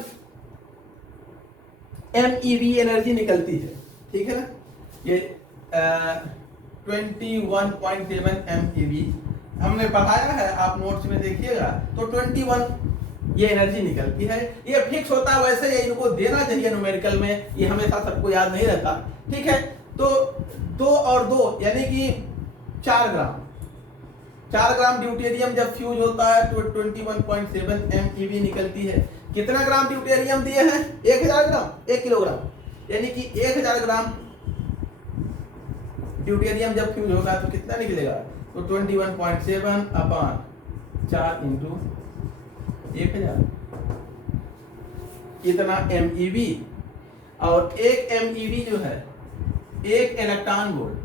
MeV एनर्जी निकलती है। ठीक है ना, ये 21.7 MeV हमने पढ़ाया है, आप नोट्स में देखिएगा। तो 21 ये एनर्जी निकलती है। ये फिक्स होता है, वैसे ये इनको देना चाहिए न्यूमेरिकल में, ये हमेशा सबको याद नहीं रहता। ठीक है, तो 2 और 2 यानी कि 4 ग्राम ड्यूटेरियम जब फ्यूज होता है तो 21.7 MeV निकलती है। कितना ग्राम ड्यूटेरियम दिए हैं? 1000 ग्राम, 1 किलोग्राम, यानी कि 1000 ग्राम ड्यूटेरियम जब फ्यूज होगा तो कितना निकलेगा? तो 21.7 अपॉन 4 इंटू 1000, इतना MeV। और 1 MeV जो है 1 इलेक्ट्रॉन वोल्ट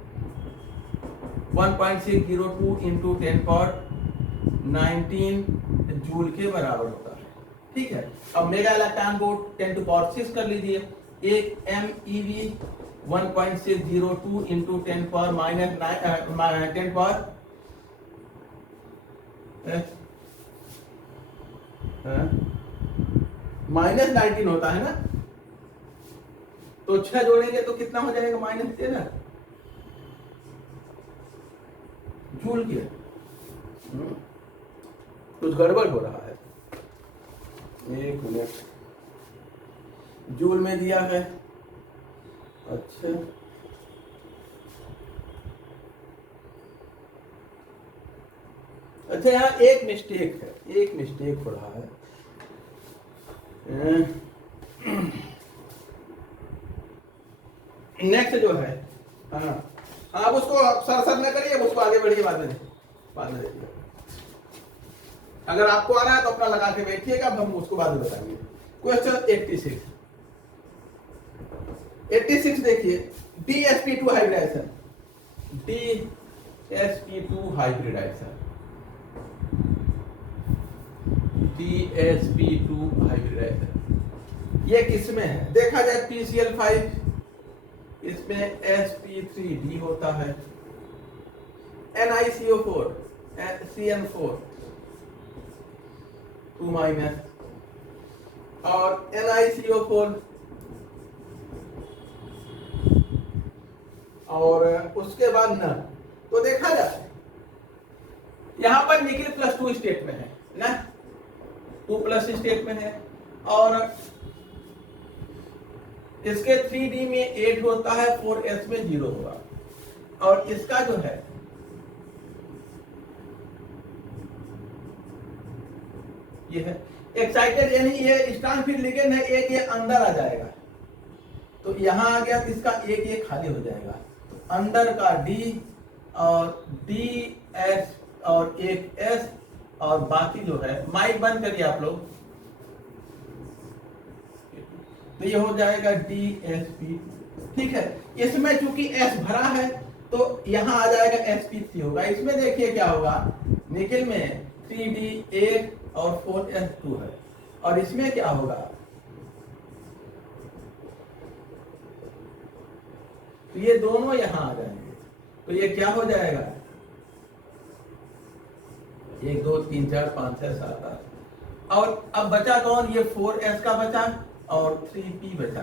1.602 इंटू 10⁻19 जूल के बराबर होता है। ठीक है, अब मेगा इलेक्ट्रॉन वोल्ट 10⁻6 कर लीजिए। 1 MeV 1.602 इंटू 10⁻19 होता है ना, तो 6 जोड़ेंगे तो कितना हो जाएगा? -13 जूल की। कुछ गड़बड़ हो रहा है, 1 मिनट, जूल में दिया है। अच्छा, अच्छा यहाँ एक मिस्टेक है, एक मिस्टेक हो रहा है। नेक्स्ट जो है, हाँ आप उसको सर न करिए, उसको आगे बढ़िए, बाद में देखिए। अगर आपको आ रहा है तो अपना लगा के बैठिएगा, हम उसको बाद में बताएंगे। क्वेश्चन 86 देखिए, DsP2 हाइब्रिडाइजेशन, DsP2 हाइब्रिडाइजेशन, ये किसमें है? देखा जाए PCl5, इसमें sp3d होता है, NiCO4 CN4, 2 माइनस, और NiCO4, और उसके बाद न। तो देखा जाए यहां पर निकल +2 स्टेट में है ना, 2+ स्टेट में है, और इसके 3D में 8 होता है, 4s में 0 होगा, और इसका जो है ये है एक्साइटेड, यानी ये स्ट्रॉन्ग फील्ड लिगेंड है, एक ये अंदर आ जाएगा, तो यहां आ गया, तो इसका एक ये खाली हो जाएगा, तो अंदर का D और DS और एक S, और बाकी जो है, माइक बंद करिए आप लोग, तो ये हो जाएगा DSP। ठीक है, इसमें चूंकि S भरा है तो यहां आ जाएगा sp3 होगा। इसमें देखिए क्या होगा, निकिल में 3D8 और 4s2 है, और इसमें क्या होगा, तो ये दोनों यहां आ जाएंगे, तो ये क्या हो जाएगा, 1 2 3 4 5 6 7 8, और अब बचा कौन, ये 4s का बचा और 3p बचा,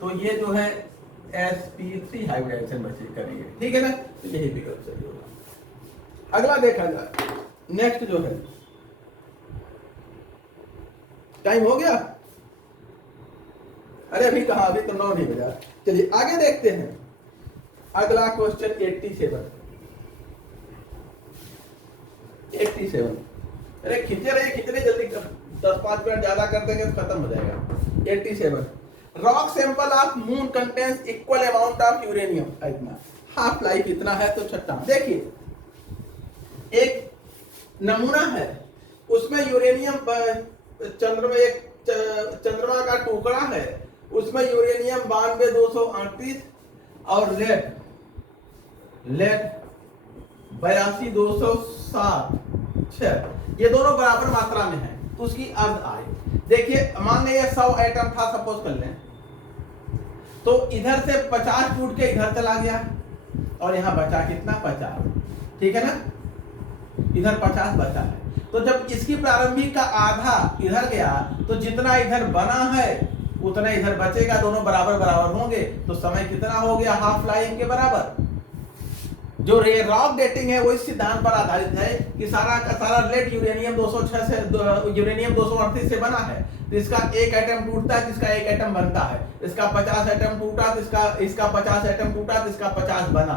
तो ये जो है sp3 हाइब्रिडाइजेशन बचे करेंगे। ठीक है ना, तो यही विकल्प सही होगा। अगला देखा जाए, नेक्स्ट जो है, टाइम हो गया, अरे अभी कहा, अभी तो 9 नहीं बजा। चलिए आगे देखते हैं, अगला क्वेश्चन 87। अरे खींचे रहे जल्दी, 10-5 मिनट ज्यादा कर देंगे तो खत्म हो जाएगा। 87, rock sample of moon contains equal amount of uranium, इतना हाफ लाइफ इतना है, तो छठा देखिए एक नमूना है, उसमें यूरेनियम चंद्रमा का टुकड़ा है, उसमें यूरेनियम 92,238 और लेड 82,260, ये दोनों बराबर मात्रा में है, तो उसकी अर्ध आय देखिए, मान लीजिए 100 एटम था, सपोज कर लें, तो इधर से 50 टूट के इधर चला गया, और यहां बचा कितना, 50। ठीक है ना, इधर 50 बचा है, तो जब इसकी प्रारंभिक का आधा इधर गया, तो जितना इधर बना है उतना इधर बचेगा, दोनों बराबर बराबर होंगे, तो समय कितना हो गया, हाफ लाइफ के बराबर। जो रॉक डेटिंग है वो इस सिद्धांत पर आधारित है कि सारा का सारा लेड यूरेनियम 206 से यूरेनियम 238 से बना है, तो इसका एक एटम टूटता है, इसका एक एटम बनता है, इसका 50 एटम टूटा, तो इसका 50 एटम टूटा, तो इसका 50 बना,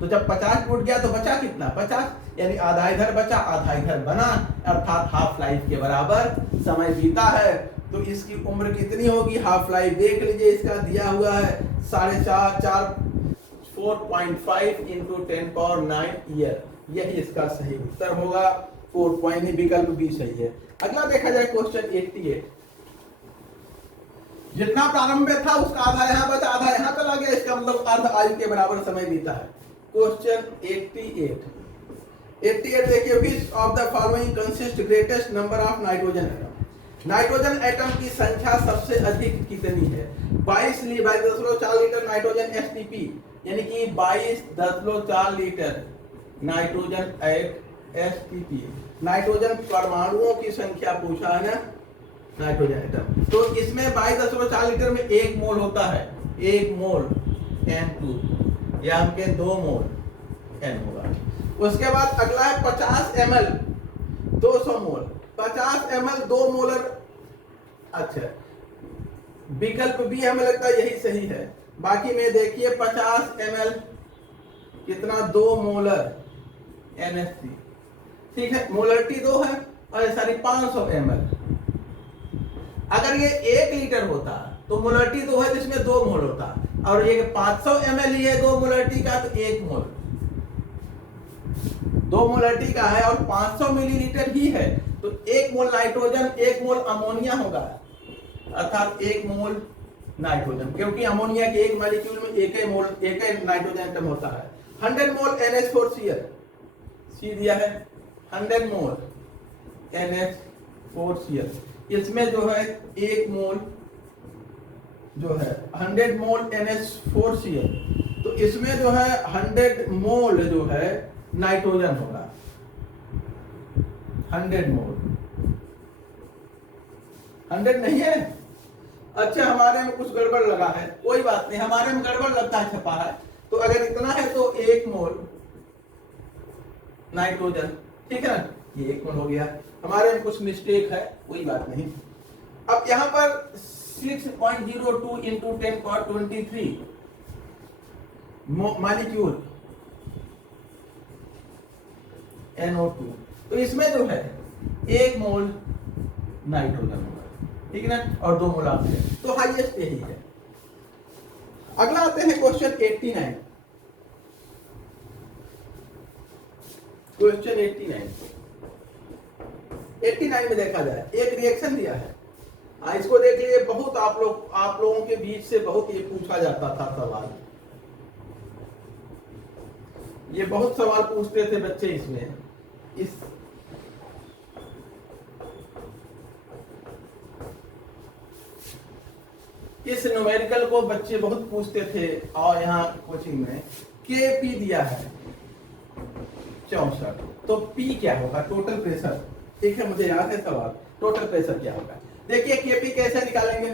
तो जब 50 टूट गया तो बचा कितना, 50, यानी आधा इधर बचा आधा इधर बना, अर्थात हाफ लाइफ के बराबर समय बीता है। तो इसकी उम्र कितनी होगी, हाफ लाइफ देख लीजिए, इसका दिया हुआ है 4.5 into 10⁹ ईयर, यही इसका सही उत्तर होगा। 4 विकल्प भी सही है। अगला देखा जाए क्वेश्चन 88, जितना प्रारंभ में था उसका आधा यहाँ बचा आधा यहाँ चला गया, इसका मतलब अर्ध आयु के बराबर समय बीता है। क्वेश्चन 88 देखिए, which of the following consist greatest number of nitrogen atom, nitrogen atom की संख्या सबसे अधिक कितनी है, 22.4 लीटर नाइट्रोजन STP, यानी कि 22.4 लीटर नाइट्रोजन STP, नाइट्रोजन परमाणुओं की संख्या पूछा है ना, नाइट्रोजन एटम, तो इसमें 22.4 लीटर में 1 मोल होता है, 1 मोल N2, या हमके 2 मोल N होगा। उसके बाद अगला है 50 ml 200 मोल, 50 ml 2 मोलर, अच्छा विकल्प भी हमें लगता है यही सही है। बाकी में देखिए 50 ml कितना, 2 मोलर NH3, ठीक है, मोलरिटी 2 है, और ये सारी 500 ml। अगर ये 1 लीटर होता तो मोलरिटी 2 है, जिसमें 2 मोल होता, और ये 500 ml ही है 2 मोलरिटी का, तो 1 मोल 2 मोलरिटी का है, और 500 मिलीलीटर ही है, तो 1 मोल नाइट्रोजन 1 मोल अमोनिया होगा, अर्थात 1 मोल नाइट्रोजन, क्योंकि अमोनिया के एक मॉलिक्यूल में एक ही नाइट्रोजन एटम होता है। 100 मोल NH4Cl, सी दिया है, 100 मोल NH4Cl, इसमें जो है 1 मोल जो है 100 मोल NH4Cl, तो इसमें जो है 100 मोल जो है नाइट्रोजन होगा, 100 मोल 100 नहीं है। अच्छा, हमारे में कुछ गड़बड़ लगा है, कोई बात नहीं, हमारे में गड़बड़ लगता है छपा है, तो अगर इतना है तो 1 मोल नाइट्रोजन, ठीक है ना, ये 1 मोल हो गया। हमारे में कुछ मिस्टेक है, कोई बात नहीं। अब यहां पर 6.02 इंटू 10 पावर 23 मॉलिक्यूल NO2, तो इसमें जो है 1 मोल नाइट्रोजन होगा, ठीक है ना, और 2 मोल ऑक्सीजन, तो हाईएस्ट यही है। अगला आते हैं क्वेश्चन 89। क्वेश्चन 89 में देखा जाए, एक रिएक्शन दिया है, इसको देख लीजिए। बहुत आप लोगों के बीच से बहुत ये पूछा जाता था सवाल, ये बहुत सवाल पूछते थे बच्चे इसमें। इस न्यूमेरिकल को बच्चे बहुत पूछते थे, और यहाँ कोचिंग में Kp दिया है 64, तो P क्या होगा, टोटल प्रेशर, ठीक है, मुझे याद है सवाल, टोटल प्रेशर क्या होगा। देखिए Kp कैसे निकालेंगे,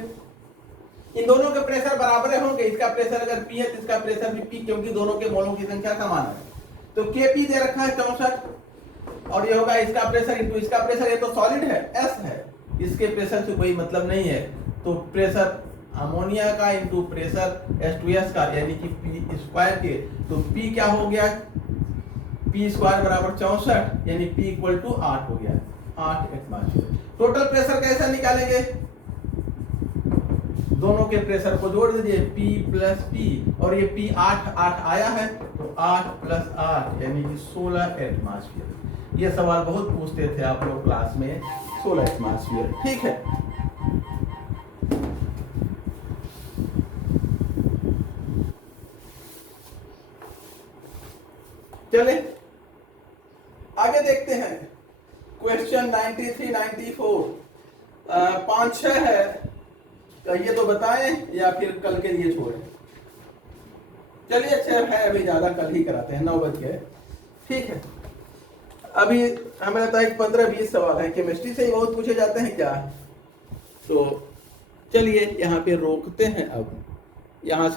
इन दोनों के प्रेशर बराबर होंगे, इसका प्रेशर अगर P है तो इसका प्रेशर भी P, क्योंकि दोनों के मोलों की संख्या समान है। तो Kp दे रखा है 64, और ये होगा इसका प्रेशर इंटू इसका प्रेशर, ये तो सॉलिड है, S है, इसके प्रेशर से कोई मतलब नहीं है, तो प्रेशर अमोनिया का इंटू प्रेशर H2S का, यानी कि P स्क्वायर के, तो P क्या हो गया, P स्क्वायर बराबर 64, यानी P इक्वल टू 8 हो गया, 8 एटमॉस्फेयर। टोटल प्रेशर कैसे निकालेंगे, दोनों के प्रेशर को जोड़ दीजिए, P प्लस P, और ये P 8 आया है, तो 8 प्लस 8 यानी कि 16 एटमॉस्फेयर। ये सवाल बहुत पूछते थे आप लोग क्लास में, 16 एटमॉस्फेयर, ठीक है। चले आगे देखते हैं, क्वेश्चन 93, 94, 5-6 है, ये तो बताएं या फिर कल के लिए छोड़ें। चलिए अच्छा है, अभी ज्यादा कल ही कराते हैं, 9 बज गए, ठीक है। अभी हमें लगता है 15-20 सवाल है, केमिस्ट्री से ही बहुत पूछे जाते हैं क्या, तो चलिए यहाँ पे रोकते हैं। अब यहाँ से